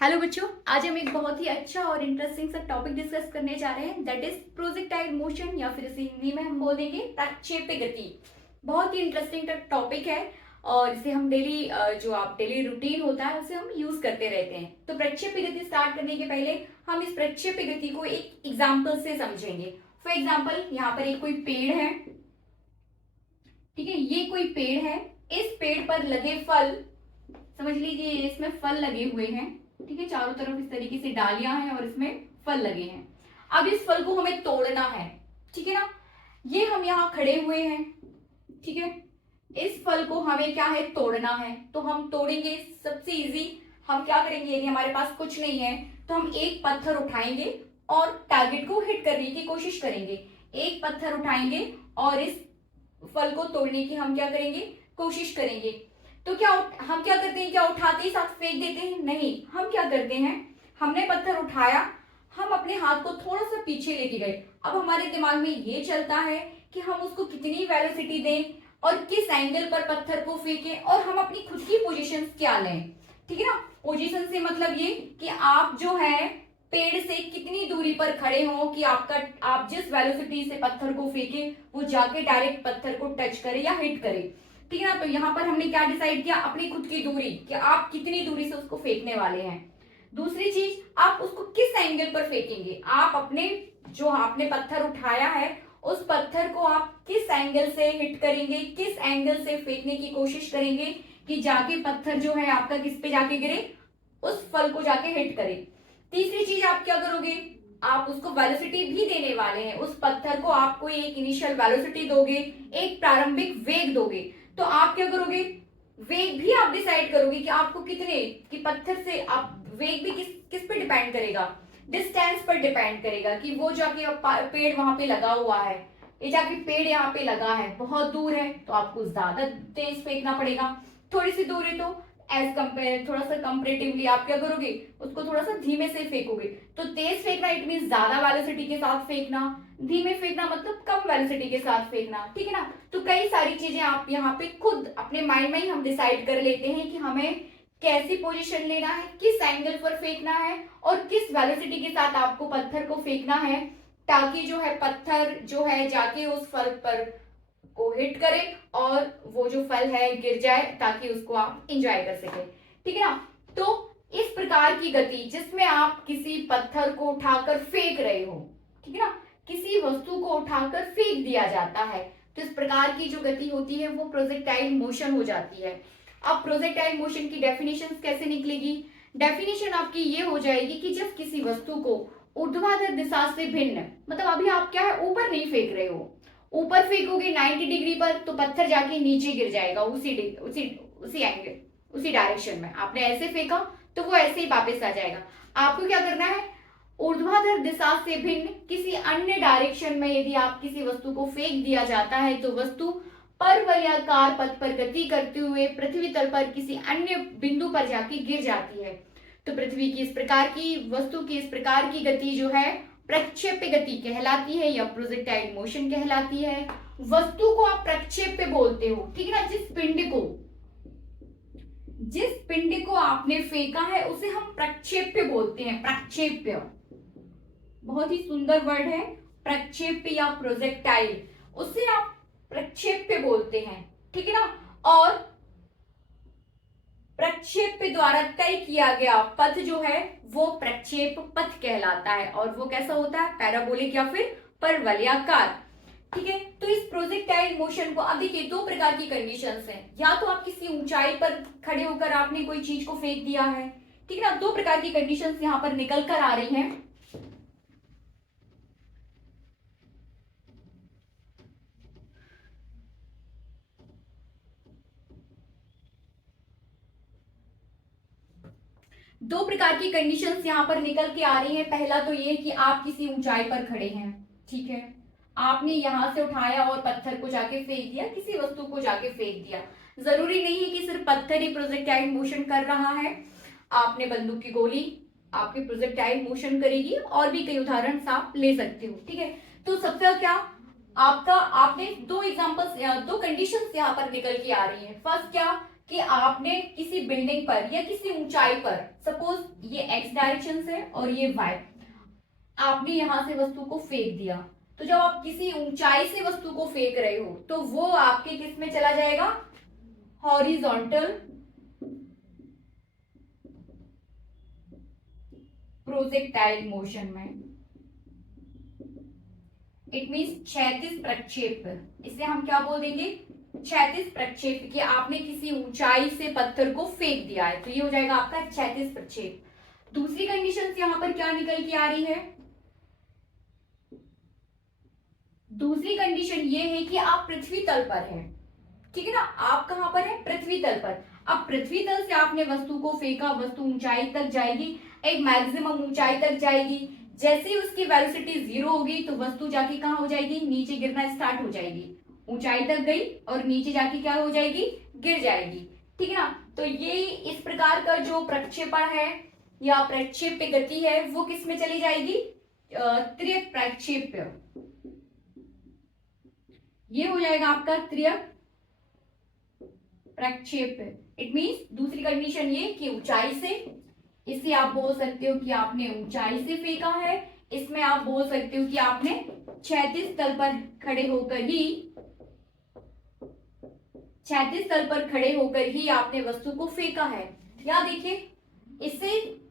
Hello बच्चों, आज हम एक बहुत ही अच्छा और इंटरेस्टिंग सा टॉपिक डिस्कस करने जा रहे हैं, दैट इज प्रोजेक्टाइल मोशन या फिर इसे हिंदी में हम बोलेंगे प्रक्षेप्य गति। बहुत ही इंटरेस्टिंग टॉपिक है और इसे हम डेली जो आप डेली रूटीन होता है उसे हम यूज करते रहते हैं। तो प्रक्षेप्य गति स्टार्ट करने के पहले हम इस प्रक्षेप्य गति को एक एग्जाम्पल से समझेंगे। फॉर एग्जाम्पल, यहाँ पर एक कोई पेड़ है, ठीक है, ये कोई पेड़ है। इस पेड़ पर लगे फल, समझ लीजिए इसमें फल लगे हुए हैं, ठीक है, चारों तरफ इस तरीके से डालियां हैं और इसमें फल लगे हैं। अब इस फल को हमें तोड़ना है, ठीक है ना। ये हम यहाँ खड़े हुए हैं, ठीक है। इस फल को हमें क्या है, तोड़ना है। तो हम तोड़ेंगे, सबसे इजी हम क्या करेंगे, यदि हमारे पास कुछ नहीं है तो हम एक पत्थर उठाएंगे और टारगेट को हिट करने की कोशिश करेंगे। एक पत्थर उठाएंगे और इस फल को तोड़ने की हम क्या करेंगे, कोशिश करेंगे। तो हम क्या करते हैं, क्या उठाते ही साथ फेंक देते हैं? नहीं, हम क्या करते हैं, हमने पत्थर उठाया, हम अपने हाथ को थोड़ा सा पीछे लेके गए। अब हमारे दिमाग में ये चलता है कि हम उसको कितनी वेलोसिटी दें और किस एंगल पर पत्थर को फेंकें और हम अपनी खुद की पोजीशन क्या लें, ठीक है ना। पोजीशन से मतलब ये कि आप जो है पेड़ से कितनी दूरी पर खड़े हो कि आप जिस वेलोसिटी से पत्थर को फेंके वो जाके डायरेक्ट पत्थर को टच करे या हिट करे, ठीक है ना। तो यहाँ पर हमने क्या डिसाइड किया, अपनी खुद की दूरी, कि आप कितनी दूरी से उसको फेंकने वाले हैं। दूसरी चीज, आप उसको किस एंगल पर फेंकेंगे। आप अपने जो आपने पत्थर उठाया है उस पत्थर को आप किस एंगल से हिट करेंगे, किस एंगल से फेंकने की कोशिश करेंगे कि जाके पत्थर जो है आपका किस पे जाके गिरे, उस फल को जाके हिट करे। तीसरी चीज आप क्या करोगे, आप उसको वेलोसिटी भी देने वाले हैं। उस पत्थर को आपको एक इनिशियल वेलोसिटी दोगे, एक प्रारंभिक वेग दोगे। तो आप क्या करोगे, वेग भी आप डिसाइड करोगे कि आपको कितने, कि पत्थर से आप वेग भी किस पे डिपेंड करेगा, डिस्टेंस पर डिपेंड करेगा कि वो जाके पेड़ वहां पे लगा हुआ है, ये जाके पेड़ यहाँ पे लगा है, बहुत दूर है तो आपको ज्यादा तेज फेंकना पड़ेगा। थोड़ी सी दूर है तो एज कंपेयर थोड़ा सा कंपेरेटिवली आप क्या करोगे, उसको थोड़ा सा धीमे से फेंकोगे। तो तेज फेंकना इट मीन ज्यादा वेलोसिटी के साथ फेंकना, धीमे फेंकना मतलब कम वेलोसिटी के साथ फेंकना, ठीक है ना। तो कई सारी चीजें आप यहाँ पे खुद अपने माइंड में ही हम डिसाइड कर लेते हैं कि हमें कैसी पोजीशन लेना है, किस एंगल पर फेंकना है और किस वेलोसिटी के साथ आपको पत्थर को फेंकना है, ताकि जो है पत्थर जो है जाके उस फल पर को हिट करे और वो जो फल है गिर जाए, ताकि उसको आप इंजॉय कर सके, ठीक है ना। तो इस प्रकार की गति जिसमें आप किसी पत्थर को उठाकर फेंक रहे हो, ठीक है ना, किसी वस्तु को उठाकर फेंक दिया जाता है, तो इस प्रकार की जो गति होती है वो प्रोजेक्टाइल मोशन हो जाती है। अब प्रोजेक्टाइल मोशन की डेफिनेशन कैसे निकलेगी, डेफिनेशन आपकी ये हो जाएगी कि जब किसी वस्तु को ऊर्ध्वाधर दिशा से भिन्न, मतलब अभी आप क्या है ऊपर नहीं फेंक रहे हो, ऊपर फेंकोगे 90 डिग्री पर तो पत्थर जाके नीचे गिर जाएगा, उसी एंगल उसी डायरेक्शन में। आपने ऐसे फेंका तो वो ऐसे ही वापस आ जाएगा। आपको क्या करना है, ऊर्ध्वाधर दिशा से भिन्न किसी अन्य डायरेक्शन में यदि आप किसी वस्तु को फेंक दिया जाता है तो वस्तु परवलयाकार पथ पर गति करते हुए पृथ्वी तल पर किसी अन्य बिंदु पर जाके गिर जाती है। तो पृथ्वी की इस प्रकार की वस्तु की इस प्रकार की गति जो है प्रक्षेप्य गति कहलाती है या प्रोजेक्टाइल मोशन कहलाती है। वस्तु को आप प्रक्षेप्य बोलते हो, ठीक है ना। जिस पिंड को आपने फेंका है उसे हम प्रक्षेप्य बोलते हैं, प्रक्षेप्य, बहुत ही सुंदर वर्ड है प्रक्षेप्य या प्रोजेक्टाइल, उसे आप प्रक्षेप्य बोलते हैं, ठीक है ना। और प्रक्षेप्य द्वारा तय किया गया पथ जो है वो प्रक्षेप पथ कहलाता है और वो कैसा होता है, पैराबोलिक या फिर परवलयाकार, ठीक है। तो इस प्रोजेक्टाइल मोशन को, अब देखिए दो प्रकार की कंडीशंस हैं, या तो आप किसी ऊंचाई पर खड़े होकर आपने कोई चीज को फेंक दिया है, ठीक है ना। दो प्रकार की कंडीशंस यहां पर निकल कर आ रही हैं। दो प्रकार की कंडीशंस यहां पर निकल के आ रही हैं। पहला तो ये कि आप किसी ऊंचाई पर खड़े हैं, ठीक है, आपने यहां से उठाया और पत्थर को जाके फेंक दिया, किसी वस्तु को जाके फेंक दिया। जरूरी नहीं है कि सिर्फ पत्थर ही प्रोजेक्टाइल मोशन कर रहा है, आपने बंदूक की गोली आपकी प्रोजेक्टाइल मोशन करेगी, और भी कई उदाहरण आप ले सकते हो, ठीक है। तो सबसे क्या आपका, आपने दो एग्जांपल्स, दो कंडीशंस यहाँ पर निकल के आ रही है। फर्स्ट क्या कि आपने किसी बिल्डिंग पर या किसी ऊंचाई पर, सपोज ये एक्स डायरेक्शन है और ये वाई, आपने यहां से वस्तु को फेंक दिया, तो जब आप किसी ऊंचाई से वस्तु को फेंक रहे हो तो वो आपके किस में चला जाएगा, हॉरिजॉन्टल प्रोजेक्टाइल मोशन में। इट मीन्स क्षैतिज प्रक्षेप। इसे हम क्या बोल देंगे, क्षैतिज प्रक्षेप, कि आपने किसी ऊंचाई से पत्थर को फेंक दिया है, तो ये हो जाएगा आपका क्षैतिज प्रक्षेप। दूसरी कंडीशन यहां पर क्या निकल के आ रही है, दूसरी कंडीशन ये है कि आप पृथ्वी तल पर हैं, ठीक है ना, आप कहां पर हैं, पृथ्वी तल पर। अब पृथ्वी तल से आपने वस्तु को फेंका, वस्तु ऊंचाई तक जाएगी, एक मैक्सिमम ऊंचाई तक जाएगी, जैसे ही उसकी वेलोसिटी 0 होगी तो वस्तु जाके कहां हो जाएगी, नीचे गिरना स्टार्ट हो जाएगी, ऊंचाई तक गई और नीचे जाके क्या हो जाएगी, गिर जाएगी, ठीक है ना। तो ये इस प्रकार का जो प्रक्षेपण है या प्रक्षेप्य गति है वो किस में चली जाएगी, त्रियक प्रक्षेप्य, ये हो जाएगा आपका त्रियक प्रक्षेप्य। इट मीन्स दूसरी कंडीशन ये कि ऊंचाई से, इसे आप बोल सकते हो कि आपने ऊंचाई से फेंका है, इसमें आप बोल सकते हो कि आपने क्षैतिज तल पर खड़े होकर ही, क्षैतिज तल पर खड़े होकर ही आपने वस्तु को फेंका है। या देखिए, इससे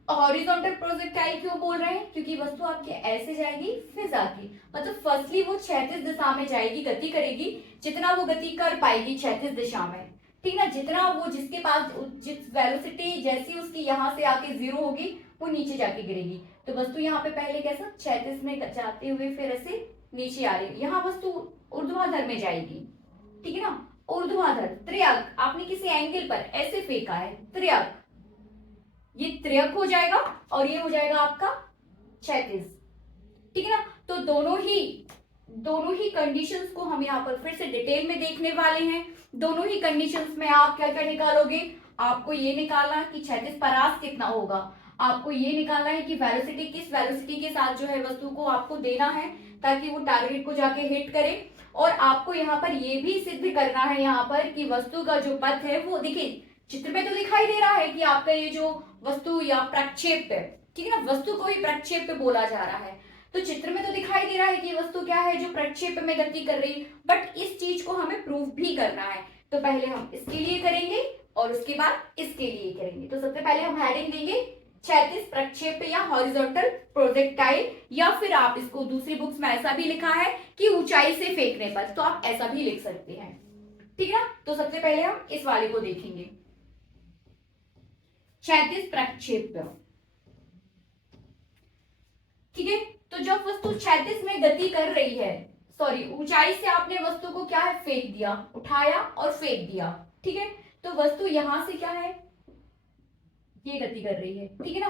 हॉरिजॉन्टल प्रोजेक्टाइल क्यों बोल रहे हैं, क्योंकि वस्तु आपके ऐसे जाएगी फिर जाके, मतलब फर्स्टली वो क्षैतिज दिशा में जाएगी, गति करेगी, जितना वो गति कर पाएगी क्षैतिज दिशा में, ठीक ना, जितना वो, जिसके पास जिस वेलोसिटी जैसी उसकी यहाँ से आके 0 होगी वो नीचे जाके गिरेगी। तो वस्तु यहाँ पे पहले कैसा क्षैतिज में जाते हुए फिर ऐसे नीचे आ रही है, यहाँ वस्तु ऊर्ध्वाधर में जाएगी, ठीक है ना, ऊर्ध्वाधर त्रियक, आपने किसी एंगल पर ऐसे फेंका है, त्रियक, ये त्रियक हो जाएगा और ये हो जाएगा आपका क्षैतिज, ठीक है ना। तो दोनों ही कंडीशंस को हम यहाँ पर फिर से डिटेल में देखने वाले हैं। दोनों ही कंडीशंस में आप क्या क्या निकालोगे, आपको ये निकालना कि क्षैतिज परास कितना होगा, आपको ये निकालना है कि वेलोसिटी किस वेलोसिटी के साथ जो है वस्तु को आपको देना है ताकि वो टारगेट को जाके हिट करे, और आपको यहाँ पर ये भी सिद्ध करना है यहाँ पर कि वस्तु का जो पथ है वो, देखिए चित्र में तो दिखाई दे रहा है कि आपका ये जो वस्तु या प्रक्षेप है, ठीक है ना, वस्तु को ही प्रक्षेप बोला जा रहा है, तो चित्र में तो दिखाई दे रहा है कि वस्तु क्या है जो प्रक्षेप में गति कर रही है, बट इस चीज को हमें प्रूव भी करना है। तो पहले हम इसके लिए करेंगे और उसके बाद इसके लिए करेंगे। तो सबसे पहले हम हेडिंग देंगे क्षैतिज प्रक्षेप या हॉरिजॉन्टल प्रोजेक्टाइल, या फिर आप इसको दूसरी बुक्स में ऐसा भी लिखा है कि ऊंचाई से फेंकने पर, तो आप ऐसा भी लिख सकते हैं, ठीक है ना। तो सबसे पहले हम इस वाले को देखेंगे, क्षैतिज प्रक्षेप्य, ठीक है। तो जब वस्तु क्षैतिज में गति कर रही है, सॉरी ऊंचाई से आपने वस्तु को क्या है फेंक दिया, उठाया और फेंक दिया, ठीक है, तो वस्तु यहां से क्या है, ये गति कर रही है, ठीक है ना।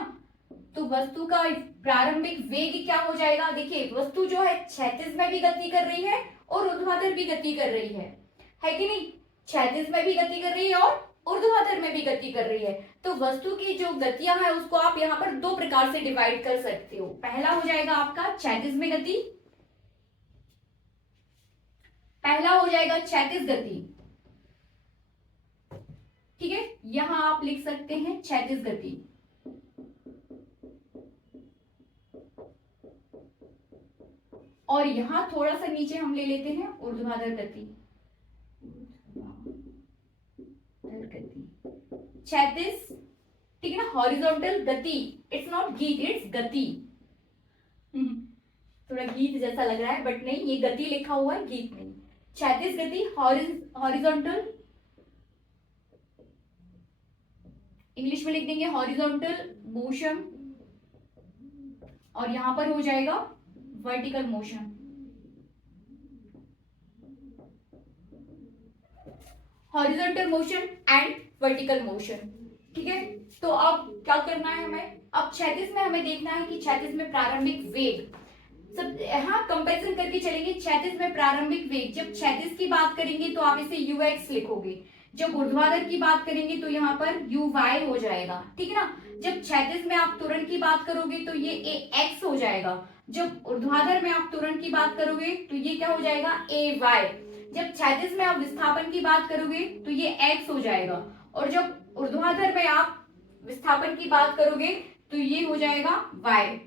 तो वस्तु का प्रारंभिक वेग क्या हो जाएगा, देखिए वस्तु जो है क्षैतिज में भी गति कर रही है और ऊर्ध्वाधर भी गति कर रही है कि नहीं, क्षैतिज में भी गति कर रही है और ऊर्ध्वाधर में भी गति कर रही है। तो वस्तु की जो गतियां हैं उसको आप यहाँ पर दो प्रकार से डिवाइड कर सकते हो। पहला हो जाएगा आपका क्षैतिज में गति, पहला हो जाएगा क्षैतिज गति, ठीक है, यहां आप लिख सकते हैं क्षैतिज गति, और यहां थोड़ा सा नीचे हम ले लेते हैं ऊर्ध्वाधर गति, क्षैतिज, ठीक है ना, हॉरिजॉन्टल गति, इट्स नॉट गीत, इट्स गति, थोड़ा गीत जैसा लग रहा है बट नहीं, ये गति लिखा हुआ है, गीत नहीं। क्षैतिज गति, हॉरिजॉन्टल, इंग्लिश में लिख देंगे हॉरिजॉन्टल मोशन, और यहां पर हो जाएगा vertical motion, horizontal motion and vertical motion, ठीक है। तो अब क्या करना है हमें, अब क्षैतिज में हमें देखना है कि क्षैतिज में प्रारंभिक वेग, सब हाँ कंपैरिजन करके चलेंगे। क्षैतिज में प्रारंभिक वेग, जब क्षैतिज की बात करेंगे तो आप इसे ux लिखोगे, जब ऊर्ध्वाधर की बात करेंगे तो यहाँ पर uy हो जाएगा, ठीक है ना। जब क्षैतिज में आप त्वरण की बात करोगे तो ये ax हो जाएगा, जब ऊर्ध्वाधर में आप त्वरण की बात करोगे तो ये क्या हो जाएगा ay, जब क्षैतिज में आप विस्थापन की बात करोगे तो ये x हो जाएगा, और जब ऊर्ध्वाधर में आप विस्थापन की बात करोगे तो ये हो जाएगा y।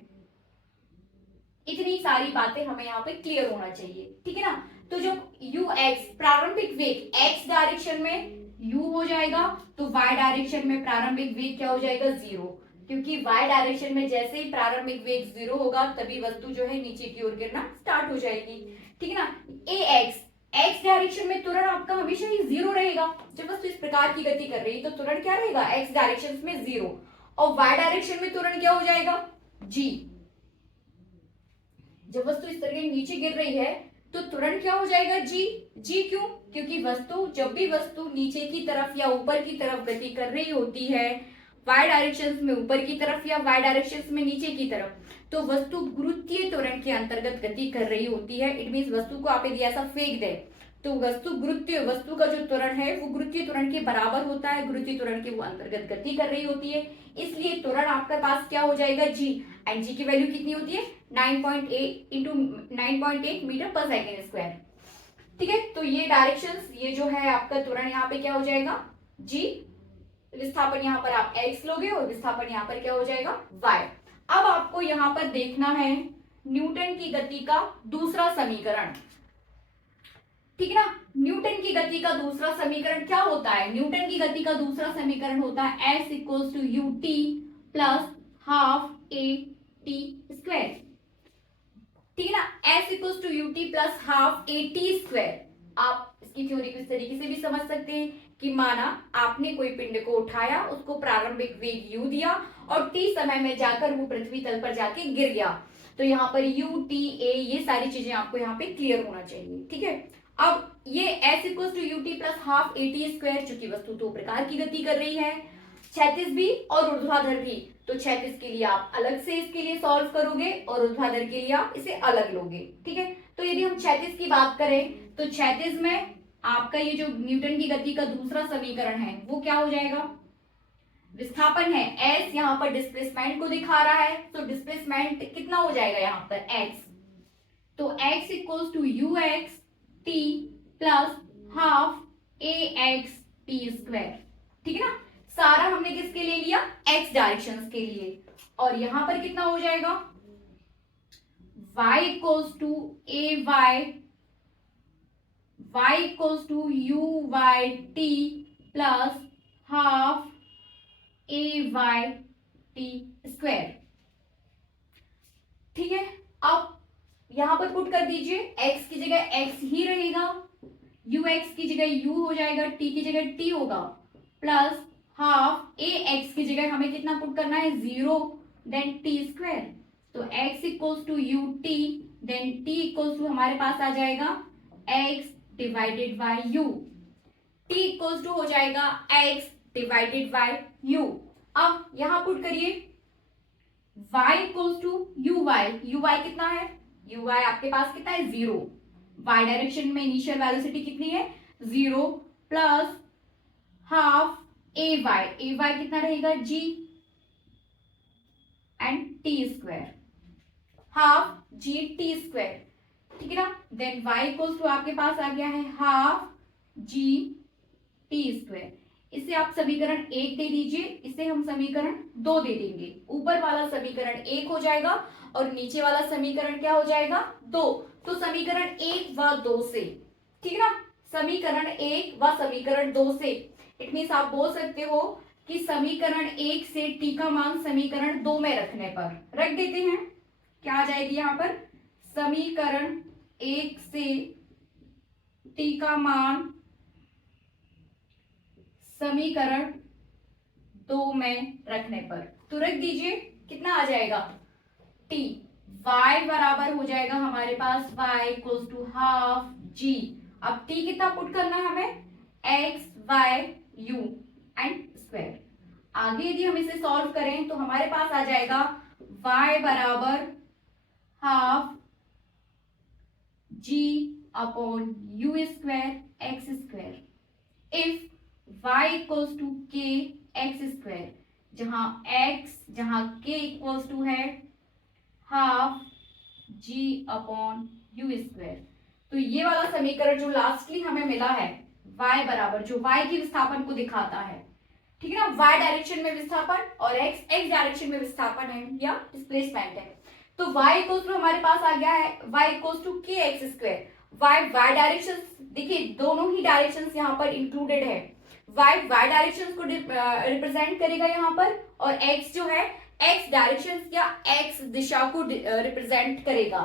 इतनी सारी बातें हमें यहाँ पे क्लियर होना चाहिए, ठीक है ना। तो जब ux प्रारंभिक वेग x डायरेक्शन में u हो जाएगा तो y डायरेक्शन में प्रारंभिक वेग क्या हो जाएगा 0, क्योंकि y डायरेक्शन में जैसे ही प्रारंभिक वेग 0 होगा तभी वस्तु जो है नीचे की ओर गिरना स्टार्ट हो जाएगी, ठीक है ना। ax x डायरेक्शन में त्वरण आपका हमेशा ही 0 रहेगा। जब वस्तु इस प्रकार की गति कर रही है तो त्वरण क्या रहेगा x डायरेक्शन में 0, और y डायरेक्शन में त्वरण क्या हो जाएगा g। जब वस्तु इस तरह नीचे गिर रही है तो त्वरण क्या हो जाएगा g। g क्यों? क्योंकि वस्तु जब भी वस्तु नीचे की तरफ या ऊपर की तरफ गति कर रही होती है y डायरेक्शन में ऊपर की तरफ या y डायरेक्शन में नीचे की तरफ, तो वस्तु गुरुत्वीय त्वरण के अंतर्गत गति कर रही होती है। इट मींस वस्तु को आप यदि ऐसा फेंक दे तो वस्तु का जो त्वरण है वो गुरुत्वीय त्वरण के बराबर होता है, गुरुत्वीय त्वरण के वो अंतर्गत गति कर रही होती है, इसलिए त्वरण आपके पास क्या हो जाएगा g। एंड g की वैल्यू कितनी होती है 9.8 इंटू 9.8 मीटर पर सेकेंड स्क्वायर, ठीक है। तो ये डायरेक्शंस, ये जो है आपका त्वरण यहाँ पे क्या हो जाएगा g, विस्थापन यहाँ पर आप x लोगे और विस्थापन यहाँ पर क्या हो जाएगा y। अब आपको यहाँ पर देखना है न्यूटन की गति का दूसरा समीकरण, ठीक है ना। न्यूटन की गति का दूसरा समीकरण क्या होता है? न्यूटन की गति का दूसरा समीकरण होता है s equals to u t plus half a t square, ठीक है ना। s equals to u t plus half a t square. आप इसकी थ्योरी को इस तरीके से भी समझ सकते हैं कि माना आपने कोई पिंड को उठाया, उसको प्रारंभिक वेग u दिया और t समय में जाकर वो पृथ्वी तल पर जाके गिर गया, तो यहाँ पर u t a ये सारी चीजें आपको यहाँ पे क्लियर होना चाहिए, ठीक है। अब ये s equals to u t plus half a t square, चूंकि वस्तु दो प्रकार की गति कर रही है, क्षैतिज भी और ऊर्ध्वाधर भी, तो क्षैतिज के लिए आप अलग से इसके लिए सॉल्व करोगे और ऊर्ध्वाधर के लिए आप इसे अलग लोगे, ठीक है। तो यदि हम क्षैतिज की बात करें तो क्षैतिज में आपका ये जो न्यूटन की गति का दूसरा समीकरण है वो क्या हो जाएगा, विस्थापन है s, यहाँ पर डिस्प्लेसमेंट को दिखा रहा है, तो डिस्प्लेसमेंट कितना हो जाएगा यहाँ पर x, तो x equals to u x t plus half a x t square, ठीक है ना। सारा हमने किसके लिए लिया, x डायरेक्शंस के लिए, और यहां पर कितना हो जाएगा y equals to a y equals to u y t plus half a y t square, ठीक है। अब यहां पर पुट कर दीजिए, x की जगह x ही रहेगा, ux की जगह u हो जाएगा, t की जगह t होगा, प्लस हाफ ए एक्स की जगह हमें कितना पुट करना है 0 देन टी स्क्वायर, तो x equals to u t then t equals to हमारे पास आ जाएगा x divided by u, t equals to हो जाएगा x डिवाइडेड बाय u। अब यहां पुट करिए y equals to u y कितना है, यू वाई आपके पास कितना है 0, y डायरेक्शन में इनिशियल वेलोसिटी कितनी है 0, प्लस हाफ ए वाई कितना रहेगा g and T square, half g T square, ठीक है ना। देन y इक्वल्स टू आपके पास आ गया है हाफ g टी स्क्वायर। इसे आप समीकरण 1 दे दीजिए, इसे हम समीकरण 2 दे देंगे। ऊपर वाला समीकरण 1 हो जाएगा और नीचे वाला समीकरण क्या हो जाएगा 2। तो समीकरण 1 व 2 से, ठीक है ना, समीकरण 1 व समीकरण 2 से, इट मीन्स आप बोल सकते हो कि समीकरण 1 से t का मान समीकरण 2 में रखने पर रख देते हैं, क्या आ जाएगी यहाँ पर समीकरण 1 से t का मान समीकरण 2 में रखने पर, तो रख दीजिए, कितना आ जाएगा t, y बराबर हो जाएगा हमारे पास y equals to half g। अब t कितना पुट करना है हमें x y u and square. आगे यदि हम इसे सॉल्व करें तो हमारे पास आ जाएगा y बराबर half g upon u square x square if y equals to k x square, जहां k इक्वल्स टू है half g upon u square. तो ये वाला समीकरण जो लास्टली हमें मिला है y बराबर, जो y की विस्थापन को दिखाता है, ठीक है ना, वाई डायरेक्शन में विस्थापन और एक्स एक्स डायरेक्शन में विस्थापन है या डिस्प्लेसमेंट है। तो y इक्वल्स टू हमारे पास आ गया है y इक्वल्स टू के एक्स स्क्वायर। वाई डायरेक्शन देखिए दोनों ही डायरेक्शन यहाँ पर इंक्लूडेड है। वाई डायरेक्शन को रिप्रेजेंट करेगा यहाँ पर, और x जो है x डायरेक्शन या x दिशा को रिप्रेजेंट करेगा।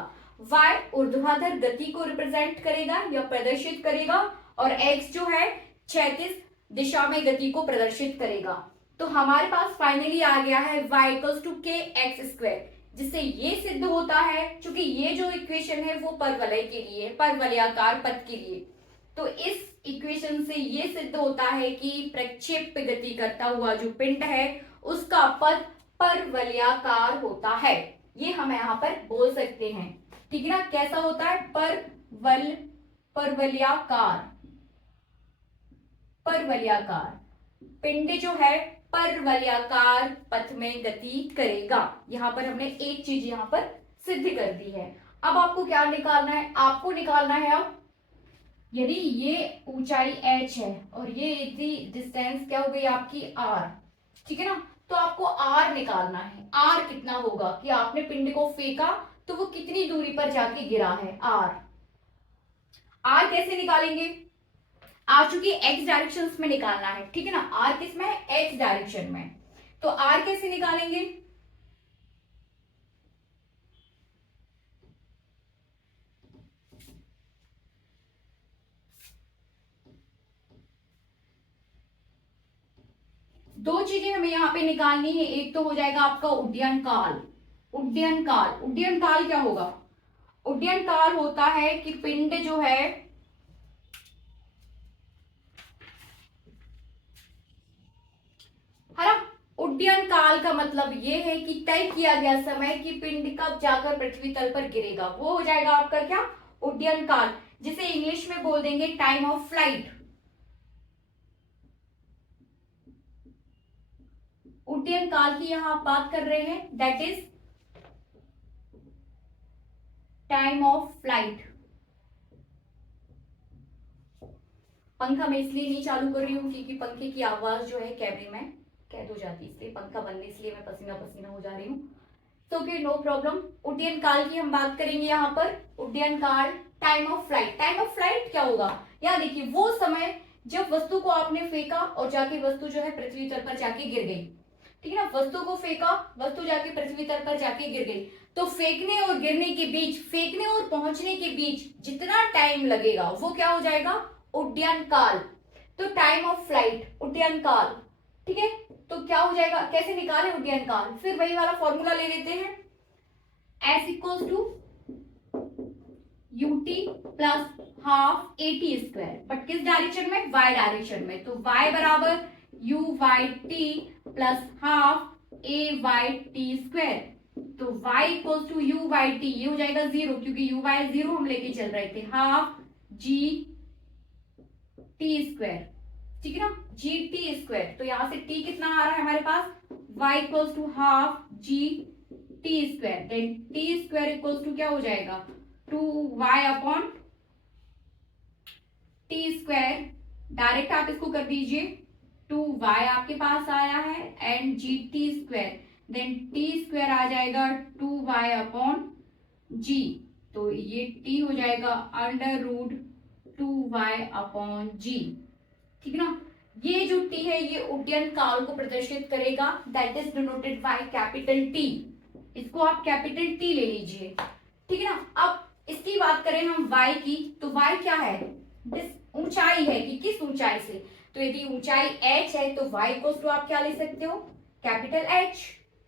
y ऊर्ध्वाधर गति को रिप्रेजेंट करेगा या प्रदर्शित करेगा, और x जो है क्षैतिज दिशा में गति को प्रदर्शित करेगा। तो हमारे पास फाइनली आ गया है y इक्वल्स टू के एक्स स्क्वायर, जिससे ये सिद्ध होता है, क्योंकि ये जो इक्वेशन है वो परवलय के लिए, परवलयाकार पथ के लिए। तो इस इक्वेशन से ये सिद्ध होता है कि प्रक्षेप्य गति करता हुआ जो पिंड है उसका पथ परवलयाकार होता है। ये हम यहाँ पर बोल सकते हैं, ठीक है ना। कैसा होता है? परवलयाकार। परवलयाकार पिंड जो है परवलयाकार पथ में गति करेगा। यहाँ पर हमने एक चीज यहाँ पर सिद्ध कर दी है। अब आपको क्या निकालना है? आपको निकालना है अब यदि ये ऊंचाई h है और ये डिस्टेंस क्या हो गई आपकी r, ठीक है ना, तो आपको r निकालना है। r कितना होगा कि आपने पिंड को फेंका तो वो कितनी दूरी पर जाके गिरा है, r कैसे निकालेंगे? r चूंकि x डायरेक्शन में निकालना है, ठीक है ना, r किस में है? x डायरेक्शन में। तो r कैसे निकालेंगे? दो चीजें हमें यहाँ पे निकालनी है। एक तो हो जाएगा आपका उड्डयन काल। उड्डयन काल क्या होगा? उड्डयन काल होता है कि पिंड जो है ना, उड्डयन काल का मतलब ये है कि तय किया गया समय कि पिंड कब जाकर पृथ्वी तल पर गिरेगा, वो हो जाएगा आपका क्या? उड्डयन काल, जिसे इंग्लिश में बोल देंगे टाइम ऑफ फ्लाइट। उड्डयन काल की यहां आप बात कर रहे हैं, that is time of flight. पंखा मैं इसलिए नहीं चालू कर रही हूँ क्योंकि पंखे की आवाज जो है कैबिन में कैद हो जाती है, इसलिए पंखा बंद है, इसलिए मैं पसीना पसीना हो जा रही हूँ। तो फिर नो प्रॉब्लम। उड्डयन काल की हम बात करेंगे यहाँ पर। उड्डयन काल, time of flight. Time of flight क्या होगा? यहाँ देखिए वो समय जब वस्तु को आपने फेंका और जाके वस्तु जो है पृथ्वी तल पर जाके गिर गई, ठीक है ना। वस्तु को फेंका, वस्तु जाके पृथ्वी तल पर जाके गिर गई, तो फेंकने और गिरने के बीच, फेंकने और पहुंचने के बीच जितना टाइम लगेगा वो क्या हो जाएगा? उड्डयन काल। तो टाइम ऑफ फ्लाइट, उड्डयन काल, ठीक है। तो क्या हो जाएगा? कैसे निकाले उड्डयन काल? फिर वही वाला फॉर्मूला ले लेते हैं, s equals to ut plus half at square, but किस डायरेक्शन में? y डायरेक्शन में। तो y बराबर uyt plus half ayt square. तो y इक्वल्स टू uyt, ये हो जाएगा 0 क्योंकि uy 0 हम लेके चल रहे थे, हाफ gt स्क्वायर, ठीक है ना, gt स्क्वायर। तो यहां से t कितना आ रहा है हमारे पास? y equals to half gt square, then t square equals to क्या हो जाएगा? 2y upon t square. Direct आप इसको कर दीजिए, 2y आपके पास आया है and gt square, then t square आ जाएगा 2y अपॉन g। तो ये t हो जाएगा under root 2y upon g, ठीक है ना। ये जो t है ये उड्डयन काल को प्रदर्शित करेगा, that is denoted by capital T। इसको आप कैपिटल T ले लीजिए, ठीक है ना। अब इसकी बात करें हम y की, तो y क्या है? ऊंचाई है कि किस ऊंचाई से। तो यदि ऊंचाई h है तो y इक्वल्स टू आप क्या ले सकते हो? कैपिटल H,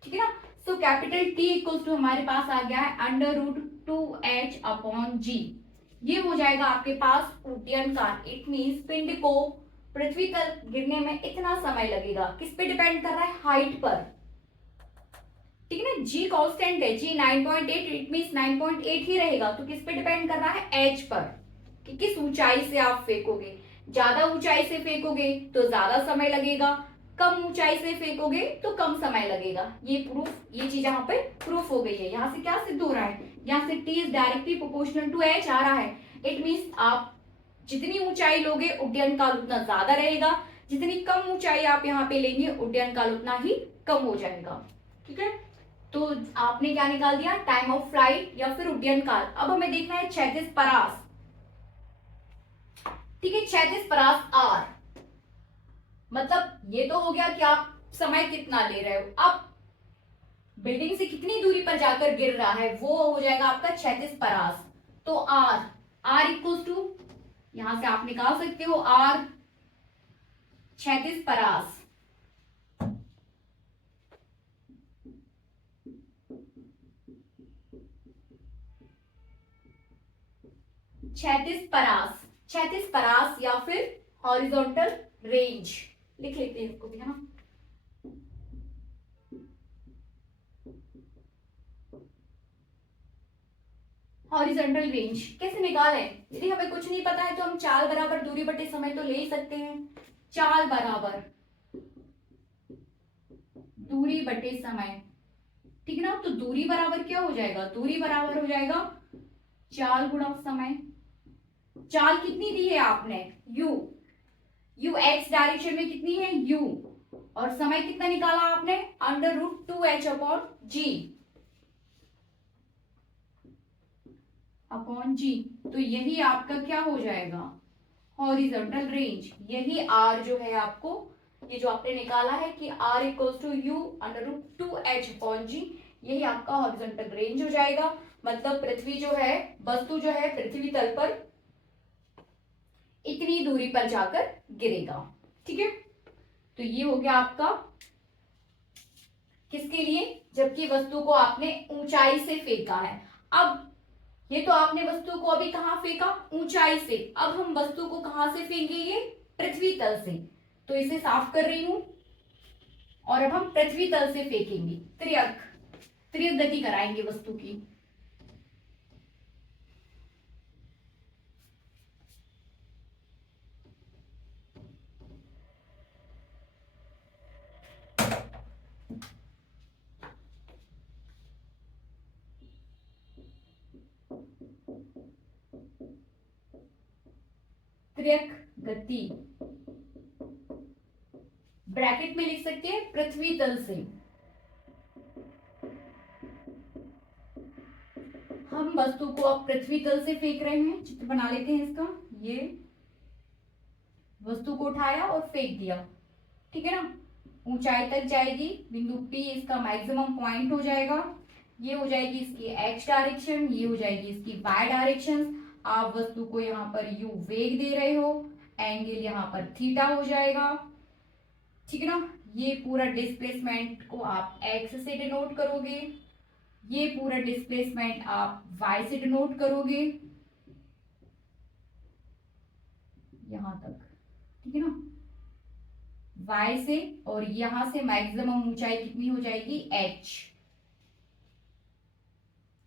ठीक है ना। So capital T equals to हमारे पास आ गया है under root 2h upon g। ये हो जाएगा आपके पास उड्डयन काल। इट मीन्स पिंड को पृथ्वी तल गिरने में इतना समय लगेगा। किस पे डिपेंड कर रहा है? हाइट पर, ठीक है ना। g कांस्टेंट है, g 9.8, इट मींस 9.8 ही रहेगा। तो किस पे डिपेंड कर रहा है? h पर, कि किस ऊंचाई से आप फेंकोगे। ज्यादा ऊंचाई से फेंकोगे तो ज्यादा समय लगेगा, कम ऊंचाई से फेंकोगे तो कम समय लगेगा। ये प्रूफ, ये चीज यहाँ पे प्रूफ हो गई है। यहाँ से क्या सिद्ध हो रहा है? यहाँ से t is directly proportional to h आ रहा है। इट मींस आप जितनी ऊंचाई लोगे उड्डयन काल उतना ज्यादा रहेगा, जितनी कम ऊंचाई आप यहाँ पे लेंगे उड्डयन काल उतना ही कम हो जाएगा। ठीक है, तो आपने क्या निकाल दिया, टाइम ऑफ फ्लाइट या फिर उड्डयन काल। अब हमें देखना है क्षैतिज परास। ठीक है, क्षैतिज परास आर, मतलब ये तो हो गया कि आप समय कितना ले रहे हो, अब बिल्डिंग से कितनी दूरी पर जाकर गिर रहा है वो हो जाएगा आपका क्षैतिज परास। तो आर, आर इक्वल्स टू, यहां से आप निकाल सकते हो आर क्षैतिज परास। क्षैतिज परास या फिर हॉरिजॉन्टल रेंज लिख लेते हैं इसको भी, है ना। हॉरिजॉन्टल रेंज कैसे निकालें, यदि हमें कुछ नहीं पता है तो हम चाल बराबर दूरी बटे समय तो ले ही सकते हैं। चाल बराबर दूरी बटे समय, ठीक है ना। तो दूरी बराबर क्या हो जाएगा, दूरी बराबर हो जाएगा चाल गुणा समय। चाल कितनी दी है आपने, u, u x डायरेक्शन में कितनी है u, और समय कितना निकाला आपने √2h/g अपॉन जी। तो यही आपका क्या हो जाएगा, हॉरिजॉन्टल रेंज। यही r जो है आपको, ये जो आपने निकाला है कि r equals to u √2h/g, यही आपका हॉरिजॉन्टल रेंज हो जाएगा। मतलब पृथ्वी जो है, वस्तु जो है पृथ्वी तल पर इतनी दूरी पर जाकर गिरेगा। ठीक है, तो ये हो गया आपका किसके लिए, जबकि वस्तु को आपने ऊंचाई से फेंका है। अब ये तो आपने वस्तु को अभी कहां फेंका, ऊंचाई से। अब हम वस्तु को कहां से फेंकेंगे, पृथ्वी तल से। तो इसे साफ कर रही हूं और अब हम पृथ्वी तल से फेंकेंगे। त्रियक गति कराएंगे वस्तु की। त्रियक गति ब्रैकेट में लिख सकते हैं पृथ्वी तल से। हम वस्तु को अब पृथ्वी तल से फेंक रहे हैं, चित्र बना लेते हैं इसका। ये वस्तु को उठाया और फेंक दिया, ठीक है ना। ऊंचाई तक जाएगी, बिंदु P इसका मैक्सिमम पॉइंट हो जाएगा। ये हो जाएगी इसकी x डायरेक्शन, ये हो जाएगी इसकी y डायरेक्शन। आप वस्तु को यहाँ पर u वेग दे रहे हो, एंगल यहाँ पर थीटा हो जाएगा, ठीक है ना। ये पूरा डिस्प्लेसमेंट को आप x से डिनोट करोगे, ये पूरा डिस्प्लेसमेंट आप y से डिनोट करोगे यहां तक, ठीक है ना, y से। और यहां से मैक्सिमम ऊंचाई कितनी हो जाएगी, h।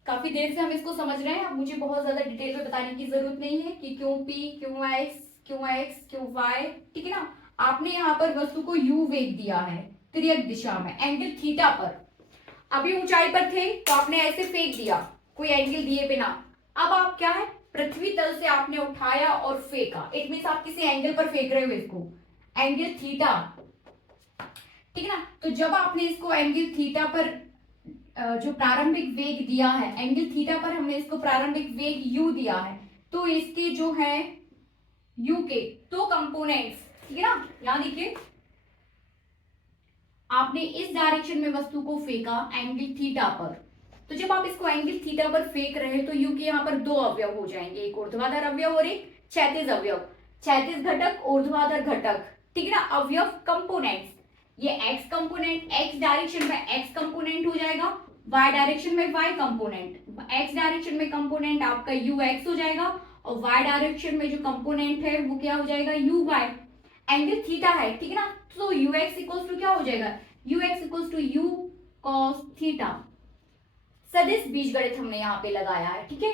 काफी देर से हम इसको समझ रहे हैं, अब मुझे बहुत ज्यादा डिटेल में बताने की जरूरत नहीं है कि क्यों p, क्यों x, क्यों x, क्यों y, ठीक है ना। आपने यहाँ पर वस्तु को u वेग दिया है तिर्यक दिशा में, एंगल थीटा पर। अभी ऊंचाई पर थे तो आपने ऐसे फेंक दिया कोई एंगल दिए बिना। अब आप क्या है, पृथ्वी तल से आपने उठाया और फेंका, इट मींस आप किसी एंगल पर फेंक रहे हो इसको, एंगल थीटा, ठीक है ना। तो जब आपने इसको एंगल थीटा पर जो प्रारंभिक वेग दिया है, एंगल थीटा पर हमने इसको प्रारंभिक वेग u दिया है, तो इसके जो है u के दो कंपोनेंट्स, ठीक है ना। यहां देखिए, आपने इस डायरेक्शन में वस्तु को फेंका एंगल थीटा पर, तो जब आप इसको एंगल थीटा पर फेंक रहे हैं तो u के यहाँ पर दो अवयव हो जाएंगे, एक ऊर्ध्वाधर अवयव और एक क्षैतिज अवयव। क्षैतिज घटक, ऊर्ध्वाधर घटक, ठीक है ना। अवयव कंपोनेंट्स, ये x कंपोनेंट x डायरेक्शन में x कंपोनेंट हो जाएगा, y डायरेक्शन में y कंपोनेंट। x डायरेक्शन में कंपोनेंट आपका ux हो जाएगा और y डायरेक्शन में जो कंपोनेंट है वो क्या हो जाएगा, uy। एंगल थीटा है, ठीक है ना, तो ux इक्वल्स टू क्या हो जाएगा, ux equals to u cos theta. सदिश बीजगणित हमने यहाँ पे लगाया है, ठीक है।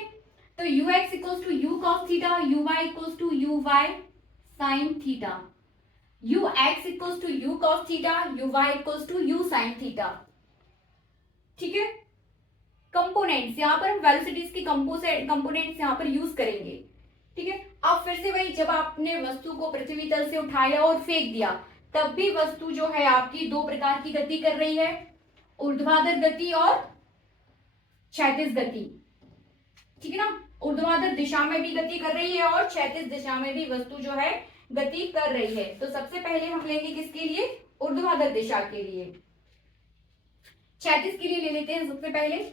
तो ux equals to u cos theta, uy equals to uy sin theta, ux equals to u cos theta, uy equals to u sin theta, ठीक है। कंपोनेंट्स यहाँ पर हम वेलोसिटीज की कंपोनेंट्स यहाँ पर यूज करेंगे, ठीक है। अब फिर से वही, जब आपने वस्तु को पृथ्वी तल से उठाया और फेंक दिया, तब भी वस्तु जो है आपकी दो प्रकार की गति कर रही है, ऊर्ध्वाधर गति और क्षैतिज गति। ठीक है ना, ऊर्ध्वाधर दिशा में भी गति कर रही है और क्षैतिज दिशा में भी वस्तु जो है गति कर रही है। तो सबसे पहले हम लेंगे किसके लिए, ऊर्ध्वाधर दिशा के लिए। क्षैतिज के लिए ले लेते हैं सबसे पहले।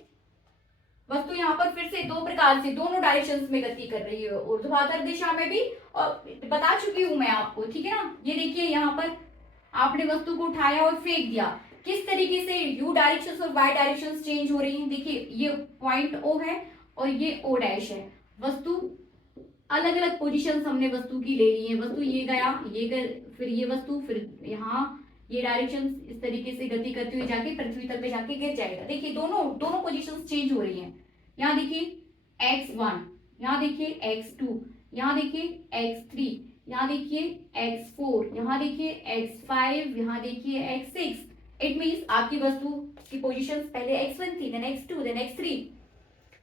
वस्तु यहाँ पर फिर से दो प्रकार से, दोनों डायरेक्शंस में गति कर रही है, ऊर्ध्वाधर दिशा में भी, और बता चुकी हूं मैं आपको। ठीक है ना, ये देखिए यहाँ पर आपने वस्तु को उठाया और फेंक दिया, किस तरीके से यू डायरेक्शंस और वाई डायरेक्शंस चेंज हो रही हैं। देखिए ये पॉइंट ओ है और ये ओ डैश है। वस्तु अलग अलग पोजीशंस हमने वस्तु की ले ली है। वस्तु ये गया, फिर ये वस्तु, फिर यहाँ ये डायरेक्शन इस तरीके से गति करते हुए जाके पृथ्वी तल पे जाके गिर जाएगा। देखिए दोनों पोजीशंस चेंज हो रही हैं। यहाँ देखिए x1, यहाँ देखिए x2, यहाँ देखिए x3, यहाँ देखिए x4, यहाँ देखिए x5, यहाँ देखिए x6। इट मीन्स आपकी वस्तु की पोजीशंस पहले x1 थी, देन x2, देन x3,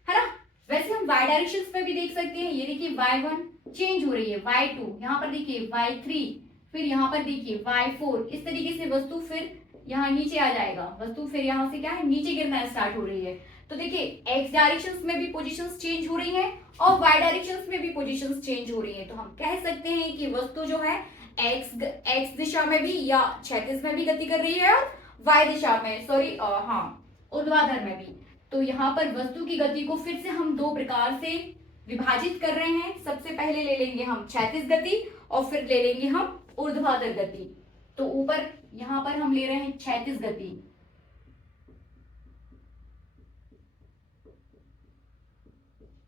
है ना। वैसे हम y डायरेक्शंस में भी देख सकते हैं। ये देखिए y1 चेंज हो रही है, y2, यहाँ पर देखिए y3, फिर यहाँ पर देखिए y4। इस तरीके से वस्तु फिर यहाँ नीचे आ जाएगा, वस्तु फिर यहाँ से क्या है, नीचे गिरना स्टार्ट हो रही है। तो देखिए x डायरेक्शंस में भी पोजीशंस चेंज हो रही हैं और y डायरेक्शंस में भी पोजीशंस चेंज हो रही हैं। तो हम कह सकते हैं कि वस्तु जो है x दिशा में भी या क्षैतिज में भी गति कर रही है और y दिशा में, ऊर्ध्वाधर में भी। तो यहाँ पर वस्तु की गति को फिर से हम दो प्रकार से विभाजित कर रहे हैं। सबसे पहले ले लेंगे हम क्षैतिज गति और फिर ले लेंगे हम ऊर्ध्वाधर गति। तो ऊपर यहाँ पर हम ले रहे हैं क्षैतिज गति,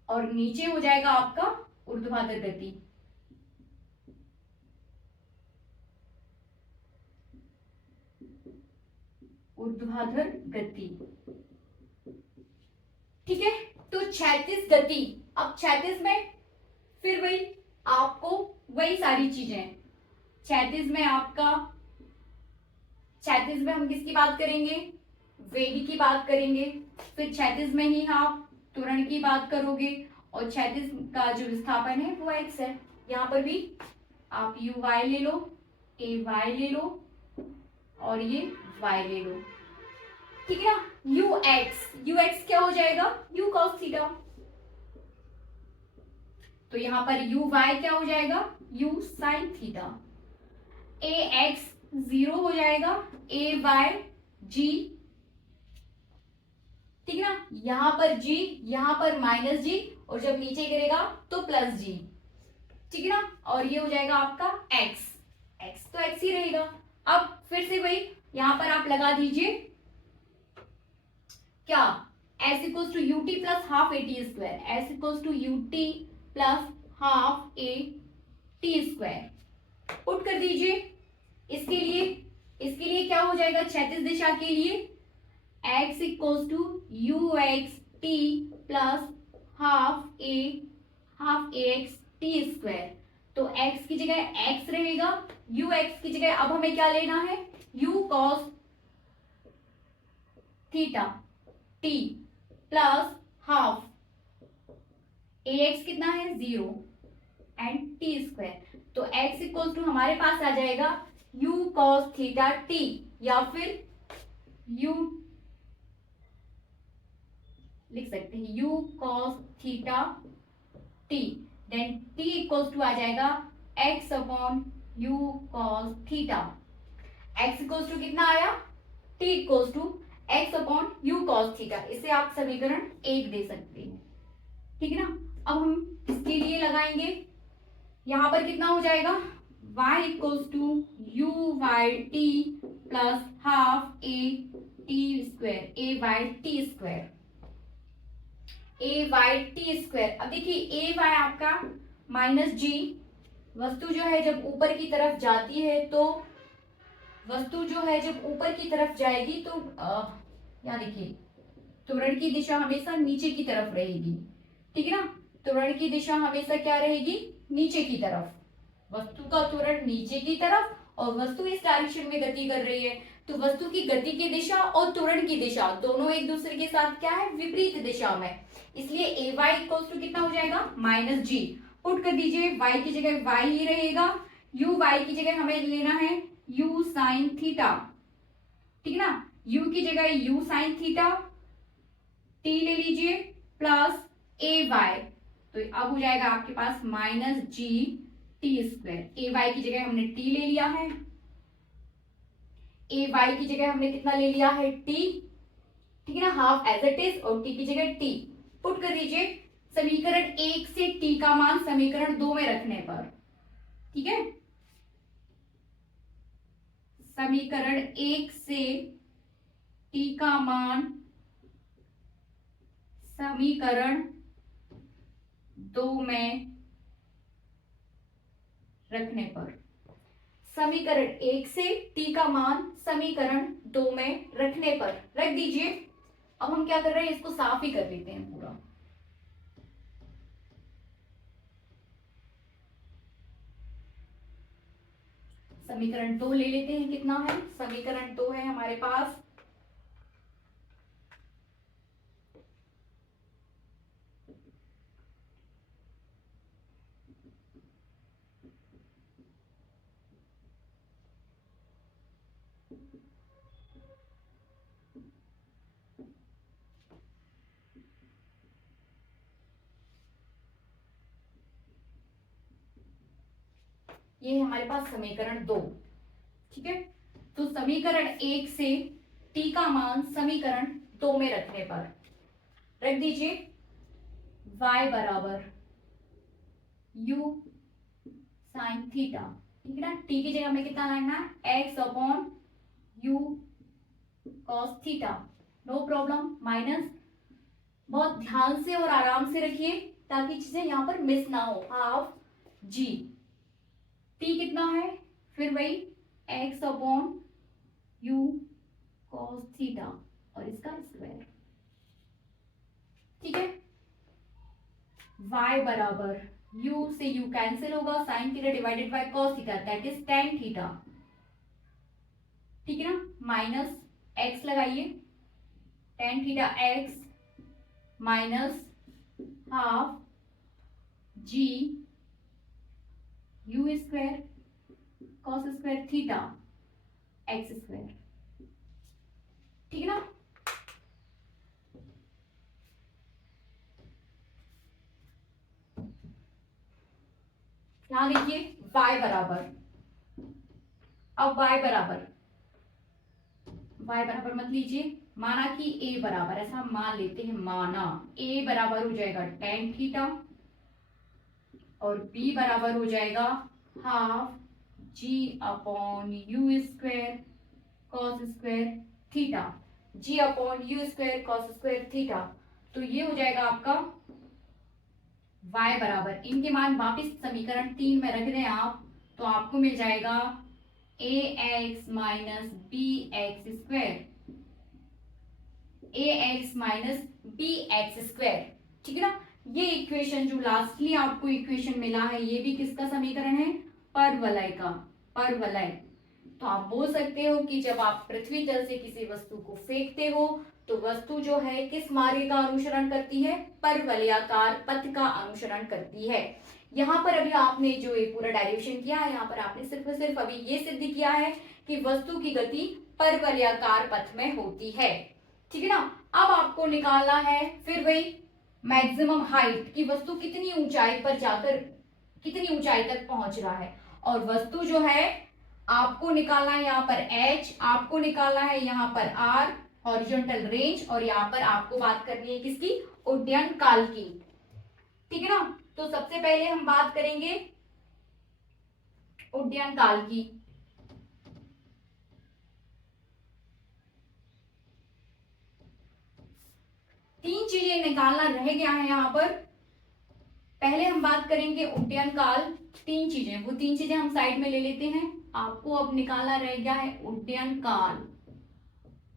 और नीचे हो जाएगा आपका ऊर्ध्वाधर गति। ऊर्ध्वाधर गति, ठीक है। तो क्षैतिज गति, अब क्षैतिज में फिर वही आपको वही सारी चीजें, क्षैतिज में हम किसकी बात करेंगे, वेग की बात करेंगे। फिर क्षैतिज में ही आप त्वरण की बात करोगे और क्षैतिज का जो विस्थापन है वो x है। यहाँ पर भी आप u y ले लो, a y ले लो और ये y ले लो। ठीक है ना, ux क्या हो जाएगा, u cos थीटा। तो यहाँ पर u y क्या हो जाएगा, u sin थीटा। ax 0 हो जाएगा, a y g, ठीक है ना। यहाँ पर g, यहाँ पर माइनस g, और जब नीचे गिरेगा तो प्लस g, ठीक है ना। और ये हो जाएगा आपका x तो x ही रहेगा। अब फिर से वही यहाँ पर आप लगा दीजिए क्या, s equals to ut plus half a t square, s equals to ut plus half a t square put कर दीजिए। इसके लिए क्या हो जाएगा, क्षैतिज दिशा के लिए x equals to u x t plus half a x t square. तो x की जगह x रहेगा, ux की जगह अब हमें क्या लेना है, u cos theta t plus half ax कितना है 0 एंड t स्क्वायर। तो x इक्वल टू हमारे पास आ जाएगा u cos थीटा t, या फिर u लिख सकते हैं u cos theta t, then t equals to आ जाएगा x upon u cos theta. x equals to कितना आया, t equals to x upon u cos theta. इसे आप समीकरण 1 दे सकते हैं, ठीक है ना। अब हम इसके लिए लगाएंगे, यहां पर कितना हो जाएगा, y equals to u y t plus half a t square, a y t square, a y t square. अब देखिए ए वाई आपका माइनस जी, वस्तु जो है जब ऊपर की तरफ जाती है तो वस्तु जो है जब ऊपर की तरफ जाएगी तो यहाँ देखिए त्वरण की दिशा हमेशा नीचे की तरफ रहेगी, ठीक है ना। त्वरण की दिशा हमेशा क्या रहेगी, नीचे की तरफ, वस्तु का त्वरण नीचे की तरफ और वस्तु इस डायरेक्शन में गति कर रही है। तो वस्तु की गति की दिशा और त्वरण की दिशा दोनों एक दूसरे के साथ क्या है, विपरीत दिशा में। इसलिए ए वाई इक्वल्स टू कितना हो जाएगा, माइनस जी, पुट कर दीजिए, y की जगह y ही रहेगा, u y की जगह हमें लेना है u साइन थीटा, ठीक है ना, u की जगह u साइन थीटा, t ले लीजिए प्लस ए वाई, तो अब हो जाएगा आपके पास minus G T square. A Y की जगह हमने t ले लिया है, ए वाई की जगह हमने कितना ले लिया है t, ठीक है ना, हाफ एज इट इज, और t की जगह t। पुट कर दीजिए समीकरण 1 से t का मान समीकरण 2 में रखने पर, ठीक है, समीकरण 1 से t का मान समीकरण 2 में रखने पर, समीकरण 1 से t का मान समीकरण 2 में रखने पर रख दीजिए। अब हम क्या कर रहे हैं, इसको साफ ही कर देते हैं पूरा। समीकरण 2 ले लेते हैं, कितना है, समीकरण 2 है हमारे पास ये है हमारे पास समीकरण 2, ठीक है। तो समीकरण 1 से t का मान समीकरण 2 में रखने पर रख दीजिए y बराबर u साइन थीटा, ठीक है ना, t की जगह हमें कितना लाना है, x upon u cos theta, no problem, minus, बहुत ध्यान से और आराम से रखिए ताकि चीजें यहां पर मिस ना हो, हाफ g, t कितना है, फिर वही x upon u cos theta और इसका स्क्वायर, ठीक है। y बराबर u से u कैंसिल होगा, sine theta divided by cos theta that is tan theta, ठीक है ना, माइनस x लगाइए, tan theta x minus half g u square cos square theta x square, ठीक है ना। यहां देखिए y बराबर, अब y बराबर मत लीजिए, माना कि a बराबर, ऐसा हम मान लेते हैं, माना a बराबर हो जाएगा tan थीटा और b बराबर हो जाएगा half g upon you square cos square theta, g upon you square cos square theta, तो ये हो जाएगा आपका y बराबर, इनके मान वापिस समीकरण 3 में रख दें आप, तो आपको मिल जाएगा ax minus b x square, ax minus b x square, ठीक है ना। ये इक्वेशन जो लास्टली आपको इक्वेशन मिला है, ये भी किसका समीकरण है, परवलय का, परवलय। तो आप बोल सकते हो कि जब आप पृथ्वी तल से किसी वस्तु को फेंकते हो तो वस्तु जो है किस मार्ग का अनुसरण करती है, परवलयाकार पथ का अनुसरण करती है। यहाँ पर अभी आपने जो ये पूरा डेरिवेशन किया है, यहाँ पर आपने सिर्फ और सिर्फ अभी ये सिद्ध किया है कि वस्तु की गति परवलयाकार पथ में होती है, ठीक है ना। अब आपको निकालना है फिर वही मैक्सिमम हाइट की, वस्तु कितनी ऊंचाई पर जाकर कितनी ऊंचाई तक पहुंच रहा है, और वस्तु जो है आपको निकालना है यहाँ पर h, आपको निकालना है यहाँ पर r हॉरिजॉन्टल रेंज, और यहाँ पर आपको बात करनी है किसकी, उड्डयन काल की, ठीक है ना। तो सबसे पहले हम बात करेंगे उड्डयन काल की। तीन चीजें निकालना रह गया है यहाँ पर, पहले हम बात करेंगे उड्डयन काल, तीन चीजें, वो तीन चीजें हम साइड में ले लेते हैं। आपको अब निकालना रह गया है उड्डयन काल,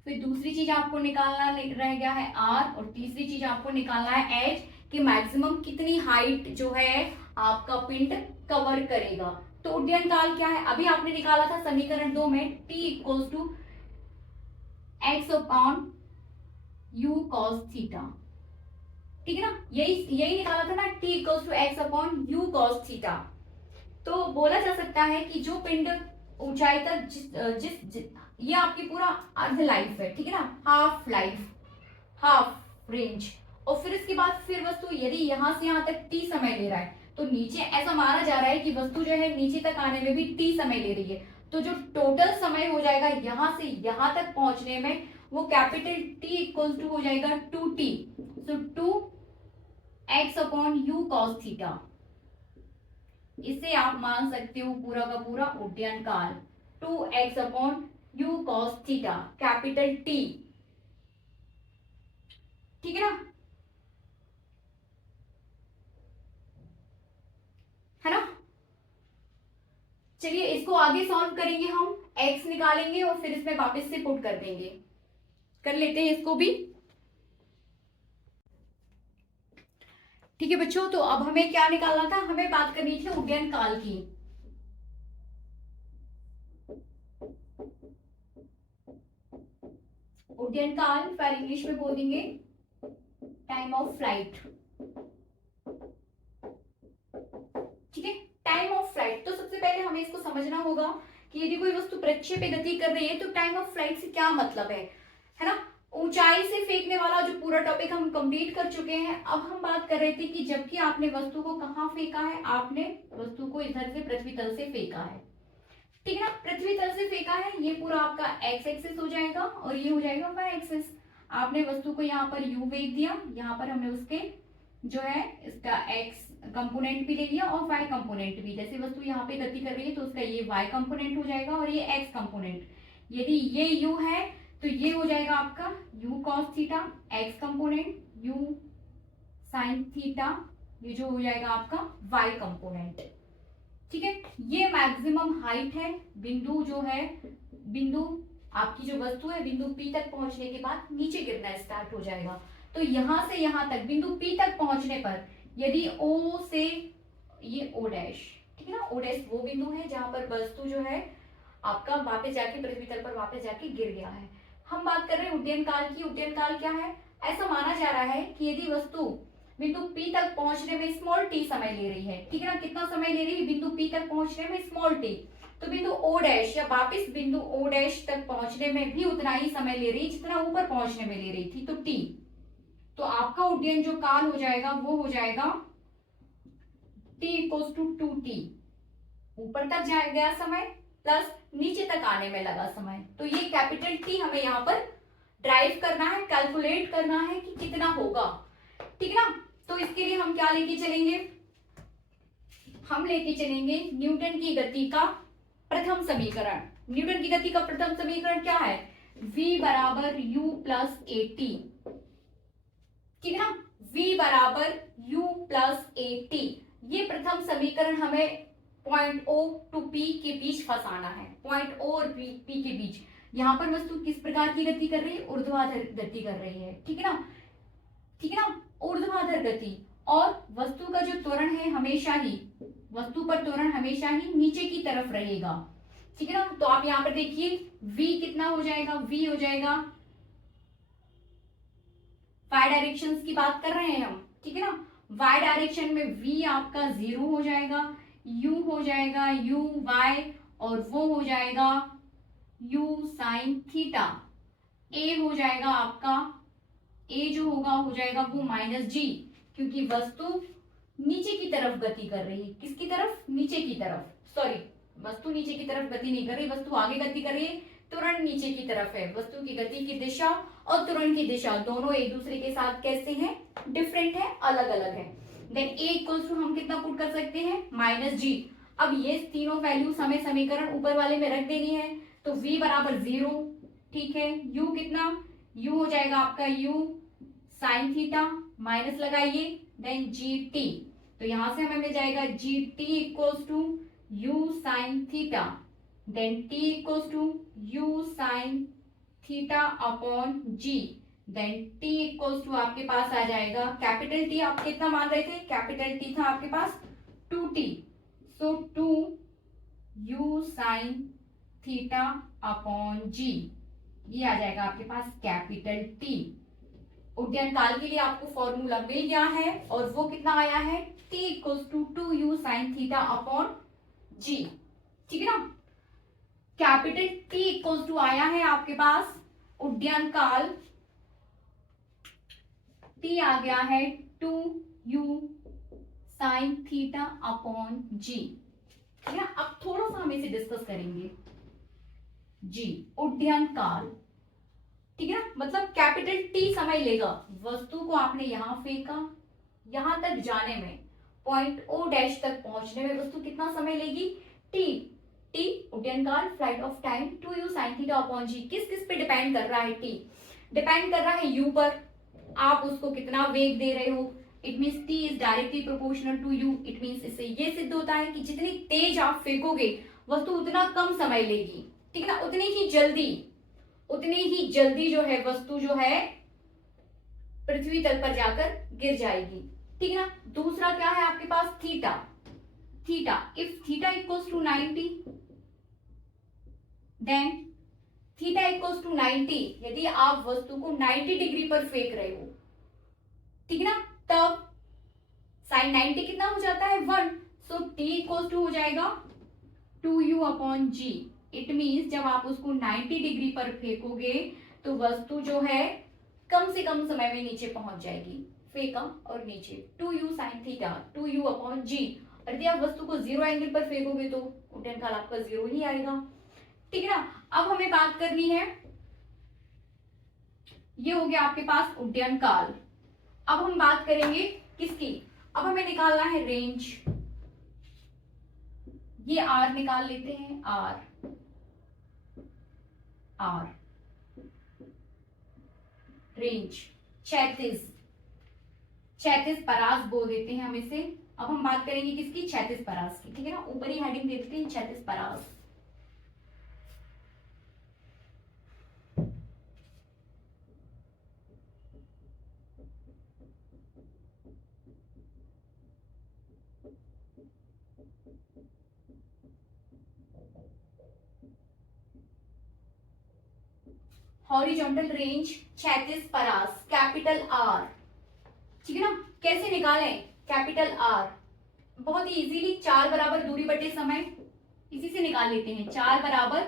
फिर दूसरी चीज आपको निकालना रह गया है आर, और तीसरी चीज आपको निकालना है एच कि मैक्सिमम कितनी हाइट जो है आपका पिंड कवर करेगा। तो उड्डयन काल क्या है, अभी आपने निकाला था समीकरण 2 में t equals to x upon u cos theta, ठीक है ना, यही यही निकाला था ना, t equals to x upon u cos theta. तो बोला जा सकता है कि जो पिंड ऊंचाई तक ये आपकी पूरा अर्ध लाइफ है, ठीक है ना, हाफ लाइफ, हाफ रेंज, और फिर इसके बाद फिर वस्तु यदि यहां से यहां तक t समय ले रहा है, तो नीचे ऐसा माना जा रहा है कि वस्तु जो है नीचे तक आने में भी t समय ले रही है, तो जो टोटल समय हो जाएगा यहां से यहां तक पहुंचने में, वो कैपिटल T इक्वल टू हो जाएगा 2t, सो 2x upon u cos theta. इसे आप मान सकते हो पूरा का पूरा उड्डयन काल, 2x upon u cos theta, capital T, ठीक है ना, है ना। चलिए इसको आगे सॉल्व करेंगे हम, x निकालेंगे और फिर इसमें वापस से पुट कर देंगे, कर लेते हैं इसको भी। ठीक है बच्चों, तो अब हमें क्या निकालना था, हमें बात करनी थी उड्डयन काल की। उड्डयन काल फिर इंग्लिश में बोल देंगे टाइम ऑफ फ्लाइट, ठीक है, टाइम ऑफ फ्लाइट। तो सबसे पहले हमें इसको समझना होगा कि यदि कोई वस्तु प्रक्षेप पे गति कर रही है तो टाइम ऑफ फ्लाइट से क्या मतलब है ना। ऊंचाई से फेंकने वाला जो पूरा टॉपिक हम कंप्लीट कर चुके हैं। अब हम बात कर रहे थे कि जबकि आपने वस्तु को कहाँ फेंका है, आपने वस्तु को इधर से पृथ्वी तल से फेंका है, ठीक है ना, पृथ्वी तल से फेंका है, ये पूरा आपका एक्स एक्सिस हो जाएगा और ये हो जाएगा वाई एक्सिस। आपने वस्तु को यहाँ पर यू फेंक दिया, यहाँ पर हमने उसके जो है इसका एक्स कंपोनेंट भी ले लिया और वाई कंपोनेंट भी। जैसे वस्तु यहाँ पे गति कर रही है तो उसका ये वाई कंपोनेंट हो जाएगा और ये एक्स कंपोनेंट। यदि ये यू है तो ये हो जाएगा आपका you cos theta, x component, you sine theta, ये जो हो जाएगा आपका वाई कंपोनेंट, ठीक है। ये मैक्सिमम हाइट है, बिंदु जो है, बिंदु आपकी जो वस्तु है बिंदु P तक पहुंचने के बाद नीचे गिरना स्टार्ट हो जाएगा। तो यहां से यहां तक बिंदु P तक पहुंचने पर यदि O से ये O डैश, ठीक है ना, O डैश वो बिंदु है जहां पर वस्तु जो है आपका वापस जाके पृथ्वी तल पर वापस जाके गिर गया है। हम बात कर रहे हैं उड्डयन काल की। उड्डयन काल क्या है, ऐसा माना जा रहा है कि यदि वस्तु बिंदु P तक पहुंचने में स्मॉल t समय ले रही है, ठीक है ना, कितना समय ले रही है बिंदु P तक पहुंचने में स्मॉल t, तो बिंदु O डैश या वापिस बिंदु O डैश तक पहुंचने में भी उतना ही समय ले रही है जितना ऊपर पहुंचने में ले रही थी, तो t। तो आपका उड्डयन जो काल हो जाएगा वो हो जाएगा t इक्वल्स टू 2t, ऊपर तक जाए गया समय प्लस नीचे तक आने में लगा समय। तो ये कैपिटल T हमें यहाँ पर ड्राइव करना है, कैलकुलेट करना है कि कितना होगा, ठीक है ना। तो इसके लिए हम क्या लेके चलेंगे, हम लेके चलेंगे न्यूटन की गति का प्रथम समीकरण। न्यूटन की गति का प्रथम समीकरण क्या है, v बराबर u प्लस ए टी, ठीक है ना, v बराबर u प्लस ए टी। ये प्रथम समीकरण हमें पॉइंट O टू P के बीच फंसाना है, पॉइंट O और P के बीच। यहाँ पर वस्तु किस प्रकार की गति कर रही है, ऊर्ध्वाधर गति कर रही है, ठीक है ना, ठीक है ना, ऊर्ध्वाधर गति। और वस्तु का जो त्वरण है हमेशा ही, वस्तु पर त्वरण हमेशा ही नीचे की तरफ रहेगा, ठीक है ना। तो आप यहाँ पर देखिए v कितना हो जाएगा, v हो जाएगा y डायरेक्शंस की बात कर रहे हैं हम, ठीक है ना। y डायरेक्शन में v आपका 0 हो जाएगा, u हो जाएगा u y और वो हो जाएगा u साइन थीटा। a हो जाएगा आपका, a जो होगा हो जाएगा वो माइनस g, क्योंकि वस्तु नीचे की तरफ गति कर रही है, किसकी तरफ, नीचे की तरफ, सॉरी वस्तु नीचे की तरफ गति नहीं कर रही, वस्तु आगे गति कर रही है, त्वरण नीचे की तरफ है। वस्तु की गति की दिशा और त्वरण की दिशा दोनों एक दूसरे के साथ कैसे हैं, डिफरेंट है, अलग अलग है। देन a इक्वल्स टू हम कितना पुट कर सकते हैं, माइनस g। अब ये तीनों वैल्यूज हमें समीकरण ऊपर वाले में रख देनी है, तो v बराबर 0, ठीक है, u कितना, u हो जाएगा आपका u साइन थीटा, माइनस लगाइए, देन gt। तो यहां से हमें मिल जाएगा gt equals to u sine theta, then t equals to u sine theta upon g, then t equals to आपके पास आ जाएगा कैपिटल T। आप कितना मान रहे थे, कैपिटल T था आपके पास 2t, सो 2u sine theta upon g, ये आ जाएगा आपके पास कैपिटल T। उड्डयन काल के लिए आपको फॉर्मूला मिल गया है और वो कितना आया है, t equal to 2u sine theta upon g। ठीक है ना, कैपिटल T इक्वल टू आया है आपके पास उड्डयन काल, T आ गया है 2u sine theta upon g। ठीक है, अब थोड़ा सा हम इसे डिस्कस करेंगे। जी, उड्डयन काल, ठीक है ना, मतलब कैपिटल टी समय लेगा। वस्तु को आपने यहां फेंका, यहां तक जाने में, पॉइंट ओ डैश तक पहुंचने में वस्तु कितना समय लेगी, टी। टी उड्डयन काल, flight of time, 2u sin theta upon g. किस किस पे डिपेंड कर रहा है, टी डिपेंड कर रहा है u पर, आप उसको कितना वेग दे रहे हो। It means t is directly proportional to u. It means इससे ये सिद्ध होता है कि जितनी तेज आप फेंकोगे वस्तु उतना कम समय लेगी। ठीक है ना, उतनी ही जल्दी जो है वस्तु जो है पृथ्वी तल पर जाकर गिर जाएगी। ठीक है ना, दूसरा क्या है आपके पास, theta. Theta, if theta equals to 90 then theta equals to 90, यदि आप वस्तु को 90 डिग्री पर फेंक रहे हो, ठीक है ना, तब साइन 90 कितना हो जाता है, 1। सो टी इक्वल्स टू हो जाएगा 2u upon ji. It means जब आप उसको 90 डिग्री पर फेंकोगे तो वस्तु जो है कम से कम समय में नीचे पहुंच जाएगी। फेंका और नीचे 2u sine theta 2u upon जी। और यदि आप वस्तु को 0 एंगल पर फेंकोगे तो उड्डयन काल आपका 0 ही आएगा। ठीक है ना, अब हमें बात करनी है, ये हो गया आपके पास उड्डयन काल। अब हम बात करेंगे किसकी, अब हमें निकालना है रेंज। ये आर निकाल लेते हैं, आर रेंज 36 परास बोल देते हैं हम इसे। अब हम बात करेंगे किसकी, 36 परास की। ठीक है ना, ऊपर ही हेडिंग दे देते हैं 36 परास। हॉरिजॉन्टल रेंज 36 परास, कैपिटल आर। ठीक है ना, कैसे निकालें कैपिटल आर, बहुत ही इजीली 4 बराबर दूरी बटे समय, इसी से निकाल लेते हैं। 4 बराबर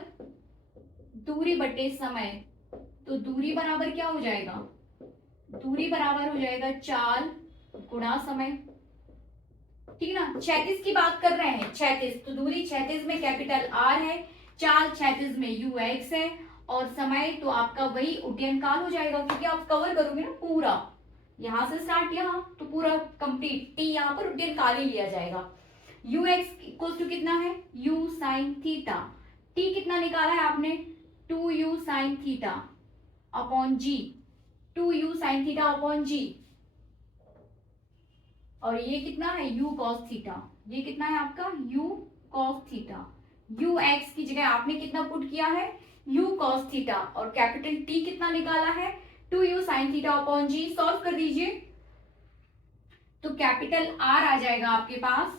दूरी बटे समय, तो दूरी बराबर क्या हो जाएगा, दूरी बराबर हो जाएगा 4 गुणा समय। ठीक है ना, 36 की बात कर रहे हैं, 36 तो दूरी 36 में कैपिटल आर है, 4 36 में यू एक्स है, और समय तो आपका वही उड्डयन काल हो जाएगा, क्योंकि आप कवर करोगे ना पूरा, यहां से स्टार्ट यहां तो पूरा कंप्लीट, टी यहां पर उड्डयन काल ही लिया जाएगा। यू एक्स इक्वल टू कितना है, यू साइन थीटा, टी कितना निकाला है आपने, 2u साइन थीटा अपॉन जी, 2u साइन थीटा अपॉन जी। और ये कितना है, u cos थीटा, ये कितना है आपका u cos थीटा। ux की जगह आपने कितना पुट किया है, u cos थीटा, और कैपिटल T कितना निकाला है, 2u साइन थीटा अपॉन जी। सॉल्व कर दीजिए तो कैपिटल R आ जाएगा आपके पास।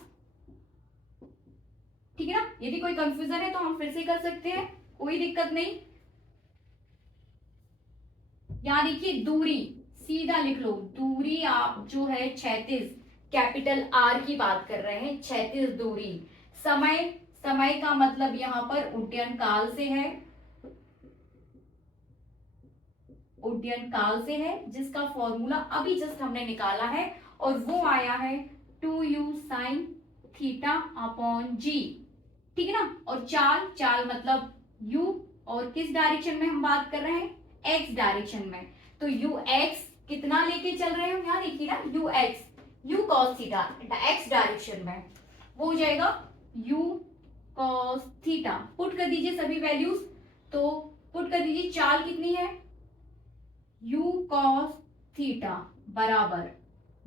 ठीक है ना, यदि कोई कंफ्यूजन है तो हम फिर से कर सकते हैं, कोई दिक्कत नहीं। यहां देखिए दूरी सीधा लिख लो, दूरी आप जो है 36, कैपिटल आर की बात कर रहे हैं, 36 दूरी। समय, समय का मतलब यहां पर उड्डयन काल से है, उड्डयन काल से है, जिसका फॉर्मूला अभी जस्ट हमने निकाला है, और वो आया है 2u sine theta upon g. ठीक है ना, और चाल, चाल मतलब u, और किस डायरेक्शन में हम बात कर रहे हैं, x डायरेक्शन में, तो ux कितना लेके चल रहे हो, यहां देखिए ना, ux u cos theta x direction में, वो हो जाएगा u cos थीटा। पुट कर दीजिए सभी वैल्यूज, तो पुट कर दीजिए, चाल कितनी है, u cos थीटा बराबर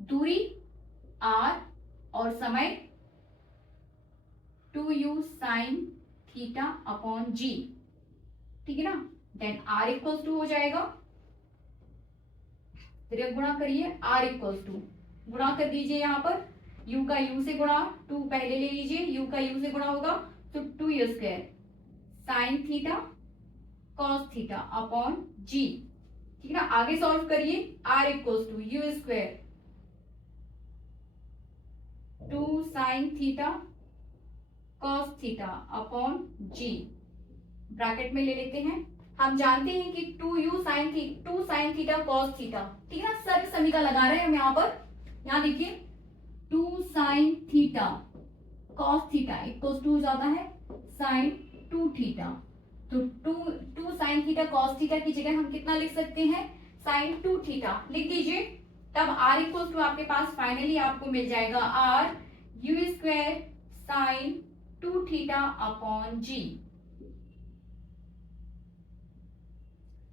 दूरी r और समय 2u sine theta upon g. ठीक है ना, देन r इक्वल्स टू हो जाएगा, फिर गुणा करिए, r इक्वल्स टू गुणा कर दीजिए, यहां पर u का u से गुणा, 2 पहले ले लीजिए, u का u से गुणा होगा तो 2u square sine theta cos theta upon g. ठीक है ना। आगे सॉल्व करिए, r equals to u square 2 sine theta cos theta upon g, bracket में ले लेते हैं। हम जानते हैं कि 2 साइन थीटा कॉस थीटा, ठीक है ना, सर्व समीकरण लगा रहे हैं हम यहाँ पर। यहाँ देखिए 2 sine theta cos theta equals to हो जाता है साइन 2 थीटा। तो 2 साइन थीटा कॉस थीटा की जगह हम कितना लिख सकते हैं, साइन 2 थीटा लिख दीजिए। तब r इक्वल्स टू आपके पास फाइनली आपको मिल जाएगा r u square sine 2 theta upon g,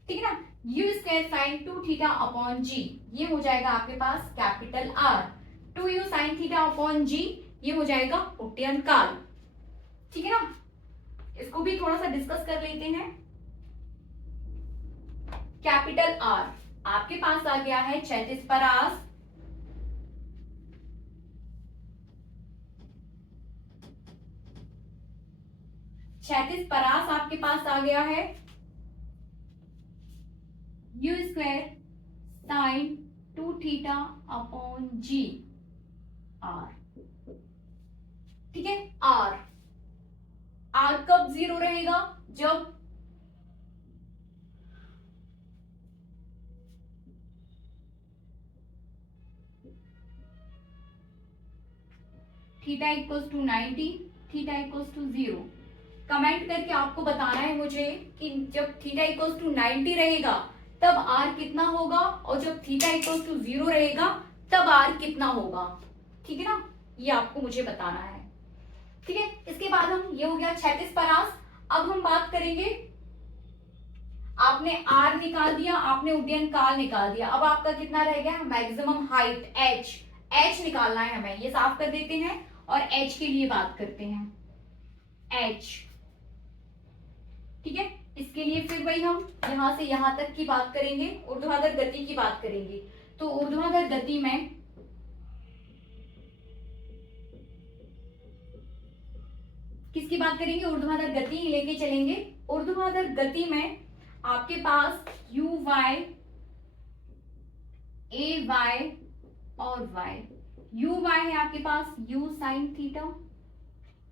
ठीक है ना। U square sine 2 theta upon g, ये हो जाएगा आपके पास capital R। 2u sine theta upon g, ये हो जाएगा उत्तयन काल, ठीक है ना। इसको भी थोड़ा सा डिस्कस कर लेते हैं। कैपिटल R आपके पास आ गया है क्षैतिज परास, क्षैतिज परास आपके पास आ गया है u square sine 2 theta upon g R, ठीक है। R कब जीरो रहेगा, जब theta equals to 90, theta equals to 0। Comment करके आपको बताना है मुझे कि जब थीटा इक्वल्स टू 90 रहेगा तब r कितना होगा, और जब थीटा इक्वल्स टू 0 रहेगा तब r कितना होगा, ठीक है ना। ये आपको मुझे बताना है, ठीक है। इसके बाद हम, ये हो गया क्षैतिज परास। अब हम बात करेंगे, आपने r निकाल दिया, आपने उड्डयन काल निकाल दिया, अब आपका कितना रह गया, मैक्सिमम हाइट h निकालना है हमें। ये साफ कर देते हैं और h के लिए बात करते हैं, h, ठीक है। इसके लिए फिर वही हम यहां से यहां तक की बात करेंगे, ऊर्ध्वाधर गति की बात करेंगे। तो ऊर्ध्वाधर गति में किसकी बात करेंगे, ऊर्ध्वाधर गति लेके चलेंगे। ऊर्ध्वाधर गति में आपके पास u y a y और y, u y है आपके पास u sine theta,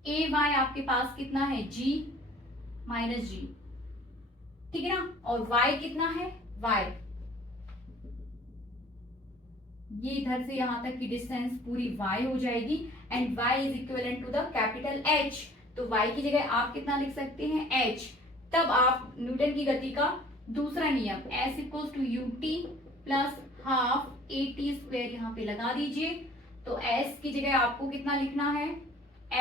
a y आपके पास कितना है g माइनस जी, ठीक है ना। और y कितना है, y, ये इधर से यहां तक की डिस्टेंस पूरी y हो जाएगी, and y is equivalent to the capital H। तो y की जगह आप कितना लिख सकते हैं, h। तब आप न्यूटन की गति का दूसरा नियम s equals to u t plus half a t square यहाँ पे लगा दीजिए। तो s की जगह आपको कितना लिखना है,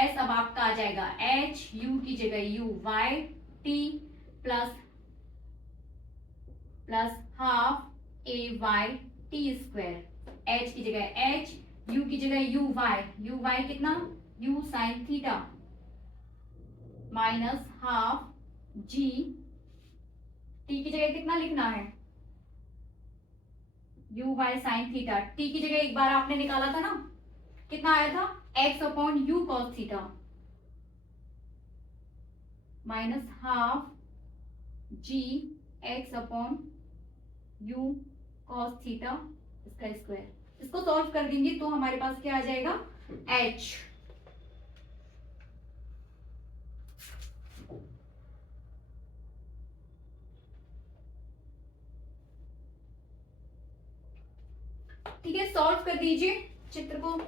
s अब आपका आ जाएगा h, u की जगह u y t plus half a y t square, h की जगह h, u की जगह u y कितना, u sine theta minus half g, t की जगह कितना लिखना है, u y sine theta. t की जगह एक बार आपने निकाला था ना, कितना आया था, x upon u cos theta minus half g x upon u cos theta इसका स्क्वायर। इसको सॉल्व कर देंगे तो हमारे पास क्या आ जाएगा, h। ठीक है, सॉल्व कर दीजिए। चित्र को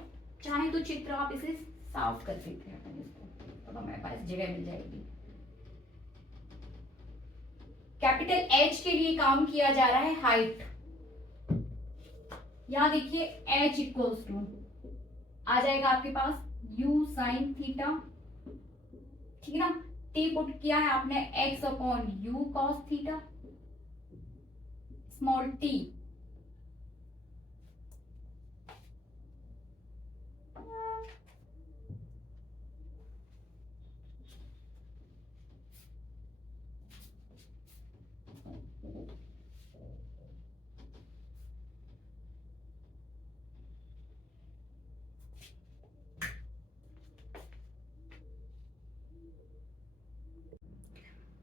चाहे तो चित्र आप इसे साफ कर देते हैं, इसको तो हमारे पास जगह मिल जाएगी। कैपिटल H के लिए काम किया जा रहा है हाइट। यहां देखिए H इक्वल्स टू आ जाएगा आपके पास u साइन थीटा, ठीक है ना। t पुट किया है आपने x upon u cos theta, small t,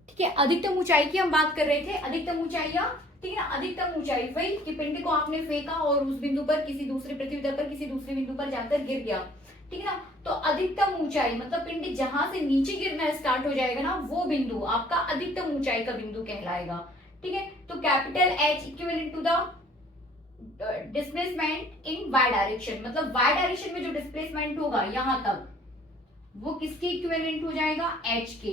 ठीक है। अधिकतम ऊंचाई की हम बात कर रहे थे। अधिकतम ऊंचाइयां ठीक है ना। अधिकतम ऊंचाई वही कि पिंड को आपने फेंका और उस बिंदु पर किसी दूसरे पृथ्वी तल पर किसी दूसरे बिंदु पर जाकर गिर गया, ठीक है ना। तो अधिकतम ऊंचाई मतलब पिंड जहां से नीचे गिरना स्टार्ट हो जाएगा ना, वो बिंदु आपका अधिकतम ऊंचाई का बिंदु कहलाएगा, ठीक है। तो capital H equivalent to the displacement in y direction, मतलब वाई डायरेक्शन में जो डिस्प्लेसमेंट होगा यहां तक, वो किसके इक्विवेलेंट हो जाएगा, H के,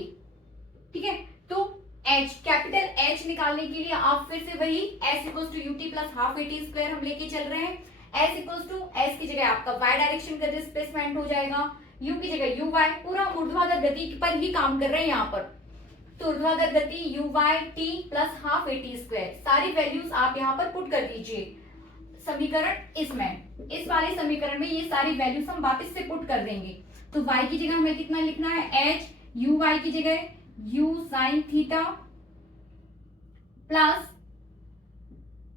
ठीक है। तो H, कैपिटल H निकालने के लिए आप फिर से वही S equals to ut plus half at square हम लेके चल रहे हैं। S इक्वल्स टू S की जगह आपका y डायरेक्शन का डिस्प्लेसमेंट हो जाएगा, U की जगह uy, पूरा ऊर्ध्वाधर गति पर ही काम कर रहे हैं यहाँ पर। तो ऊर्ध्वाधर गति uy t plus half at square, सारी वैल्यूज आप यहाँ पर पुट कर दीजिए समीकरण इसमें, इस वाले समीकरण में ये सारी वैल्यूज हम वापस से पुट कर देंगे। तो y की जगह हमें कितना लिखना है, h, uy की जगह u साइन थीटा प्लस,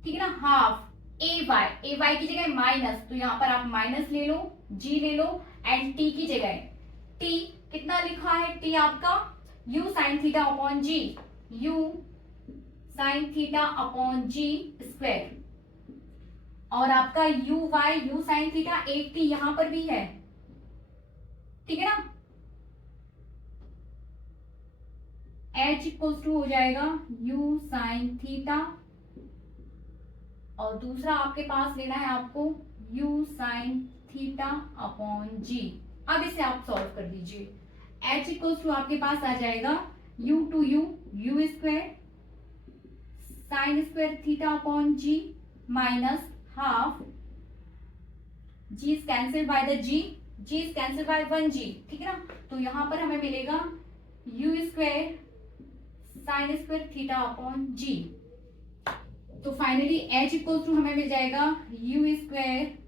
ठीक है ना, हाफ ay की जगह माइनस, तो यहां पर आप माइनस ले लो, g ले लो, एंड t की जगह t कितना लिखा है, t आपका u sine theta upon g, u sine theta upon g square, और आपका u साइन थीटा एक t यहां पर भी है, ठीक है ना। h इक्वल्स टू हो जाएगा u साइन थीटा, और दूसरा आपके पास लेना है आपको u sine theta upon g। अब इसे आप सॉल्व कर दीजिए, h इक्वल्स टू आपके पास आ जाएगा u two u square sine square theta upon g minus half g is cancel by the g is cancel by 1g, ठीक है ना। तो यहां पर हमें मिलेगा u square sine square theta upon g। तो फाइनली h इक्वल टू हमें मिल जाएगा u square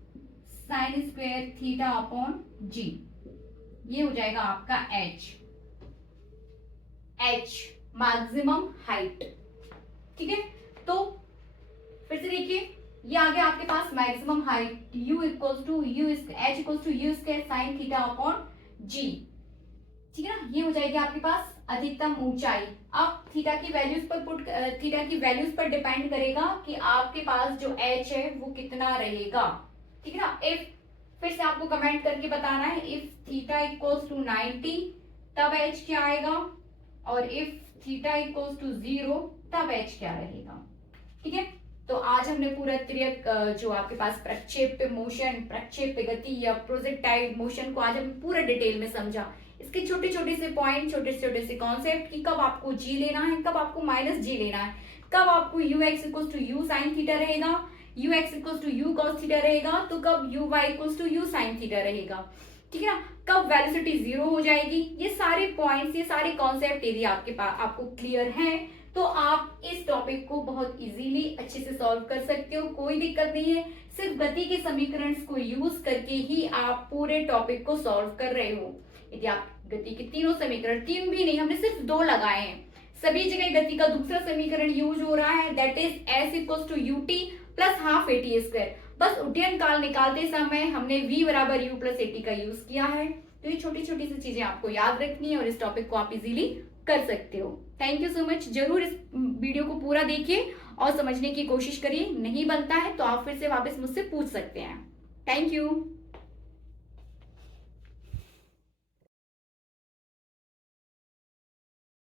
sine square theta upon g, ये हो जाएगा आपका h मैक्सिमम हाइट, ठीक है। तो फिर से देखिए, ये आ गया आपके पास maximum height u equal to h equal to u square sine theta upon g, ठीक है ना। ये हो जाएगी आपके पास अधिकतम ऊंचाई। अब थीटा की वैल्यूज पर डिपेंड करेगा कि आपके पास जो h है वो कितना रहेगा, ठीक है ना। इफ, फिर से आपको कमेंट करके बताना है, इफ थीटा इक्वल्स टू 90 तब h क्या आएगा, और इफ थीटा इक्वल्स टू 0 तब h क्या रहेगा, ठीक है। तो आज हमने पूरा तिर्यक जो आपके पास प्रक्षेप्य मोशन, प्रक्षेप्य गति या प्रोजेक्टाइल मोशन को आज हम पूरा डिटेल में समझा। इसके छोटे छोटे से पॉइंट, छोटे छोटे से कॉन्सेप्ट कि कब आपको g लेना है, कब आपको माइनस g लेना है, कब आपको ux equals to u sine theta रहेगा, ux equals to u cos theta रहेगा, तो कब uy equals to u sine theta रहेगा, ठीक है ना। कब वेलोसिटी 0 हो जाएगी, ये सारे पॉइंट्स, ये सारे कॉन्सेप्ट यदि आपके पास आपको क्लियर हैं तो आप इस टॉपिक को बहुत इजीली अच्छे से सॉल्व कर सकते हो, कोई दिक्कत नहीं है। सिर्फ गति के समीकरण को यूज करके ही आप पूरे टॉपिक को सॉल्व कर रहे हो। यदि आप गति के तीनों समीकरण, तीन भी नहीं, हमने सिर्फ 2 लगाए हैं, सभी जगह गति का दूसरा समीकरण यूज हो रहा है, that is s equals to ut plus half at square. बस उड्डयन काल निकालते समय हमने v बराबर u प्लस एटी का यूज किया है। तो ये छोटी छोटी सी चीजें आपको याद रखनी है और इस टॉपिक को आप इजीली कर सकते हो। Thank you so much. जरूर इस वीडियो को पूरा देखिए और समझने की कोशिश करिए, नहीं बनता है तो आप फिर से वापस मुझसे पूछ सकते हैं। Thank you.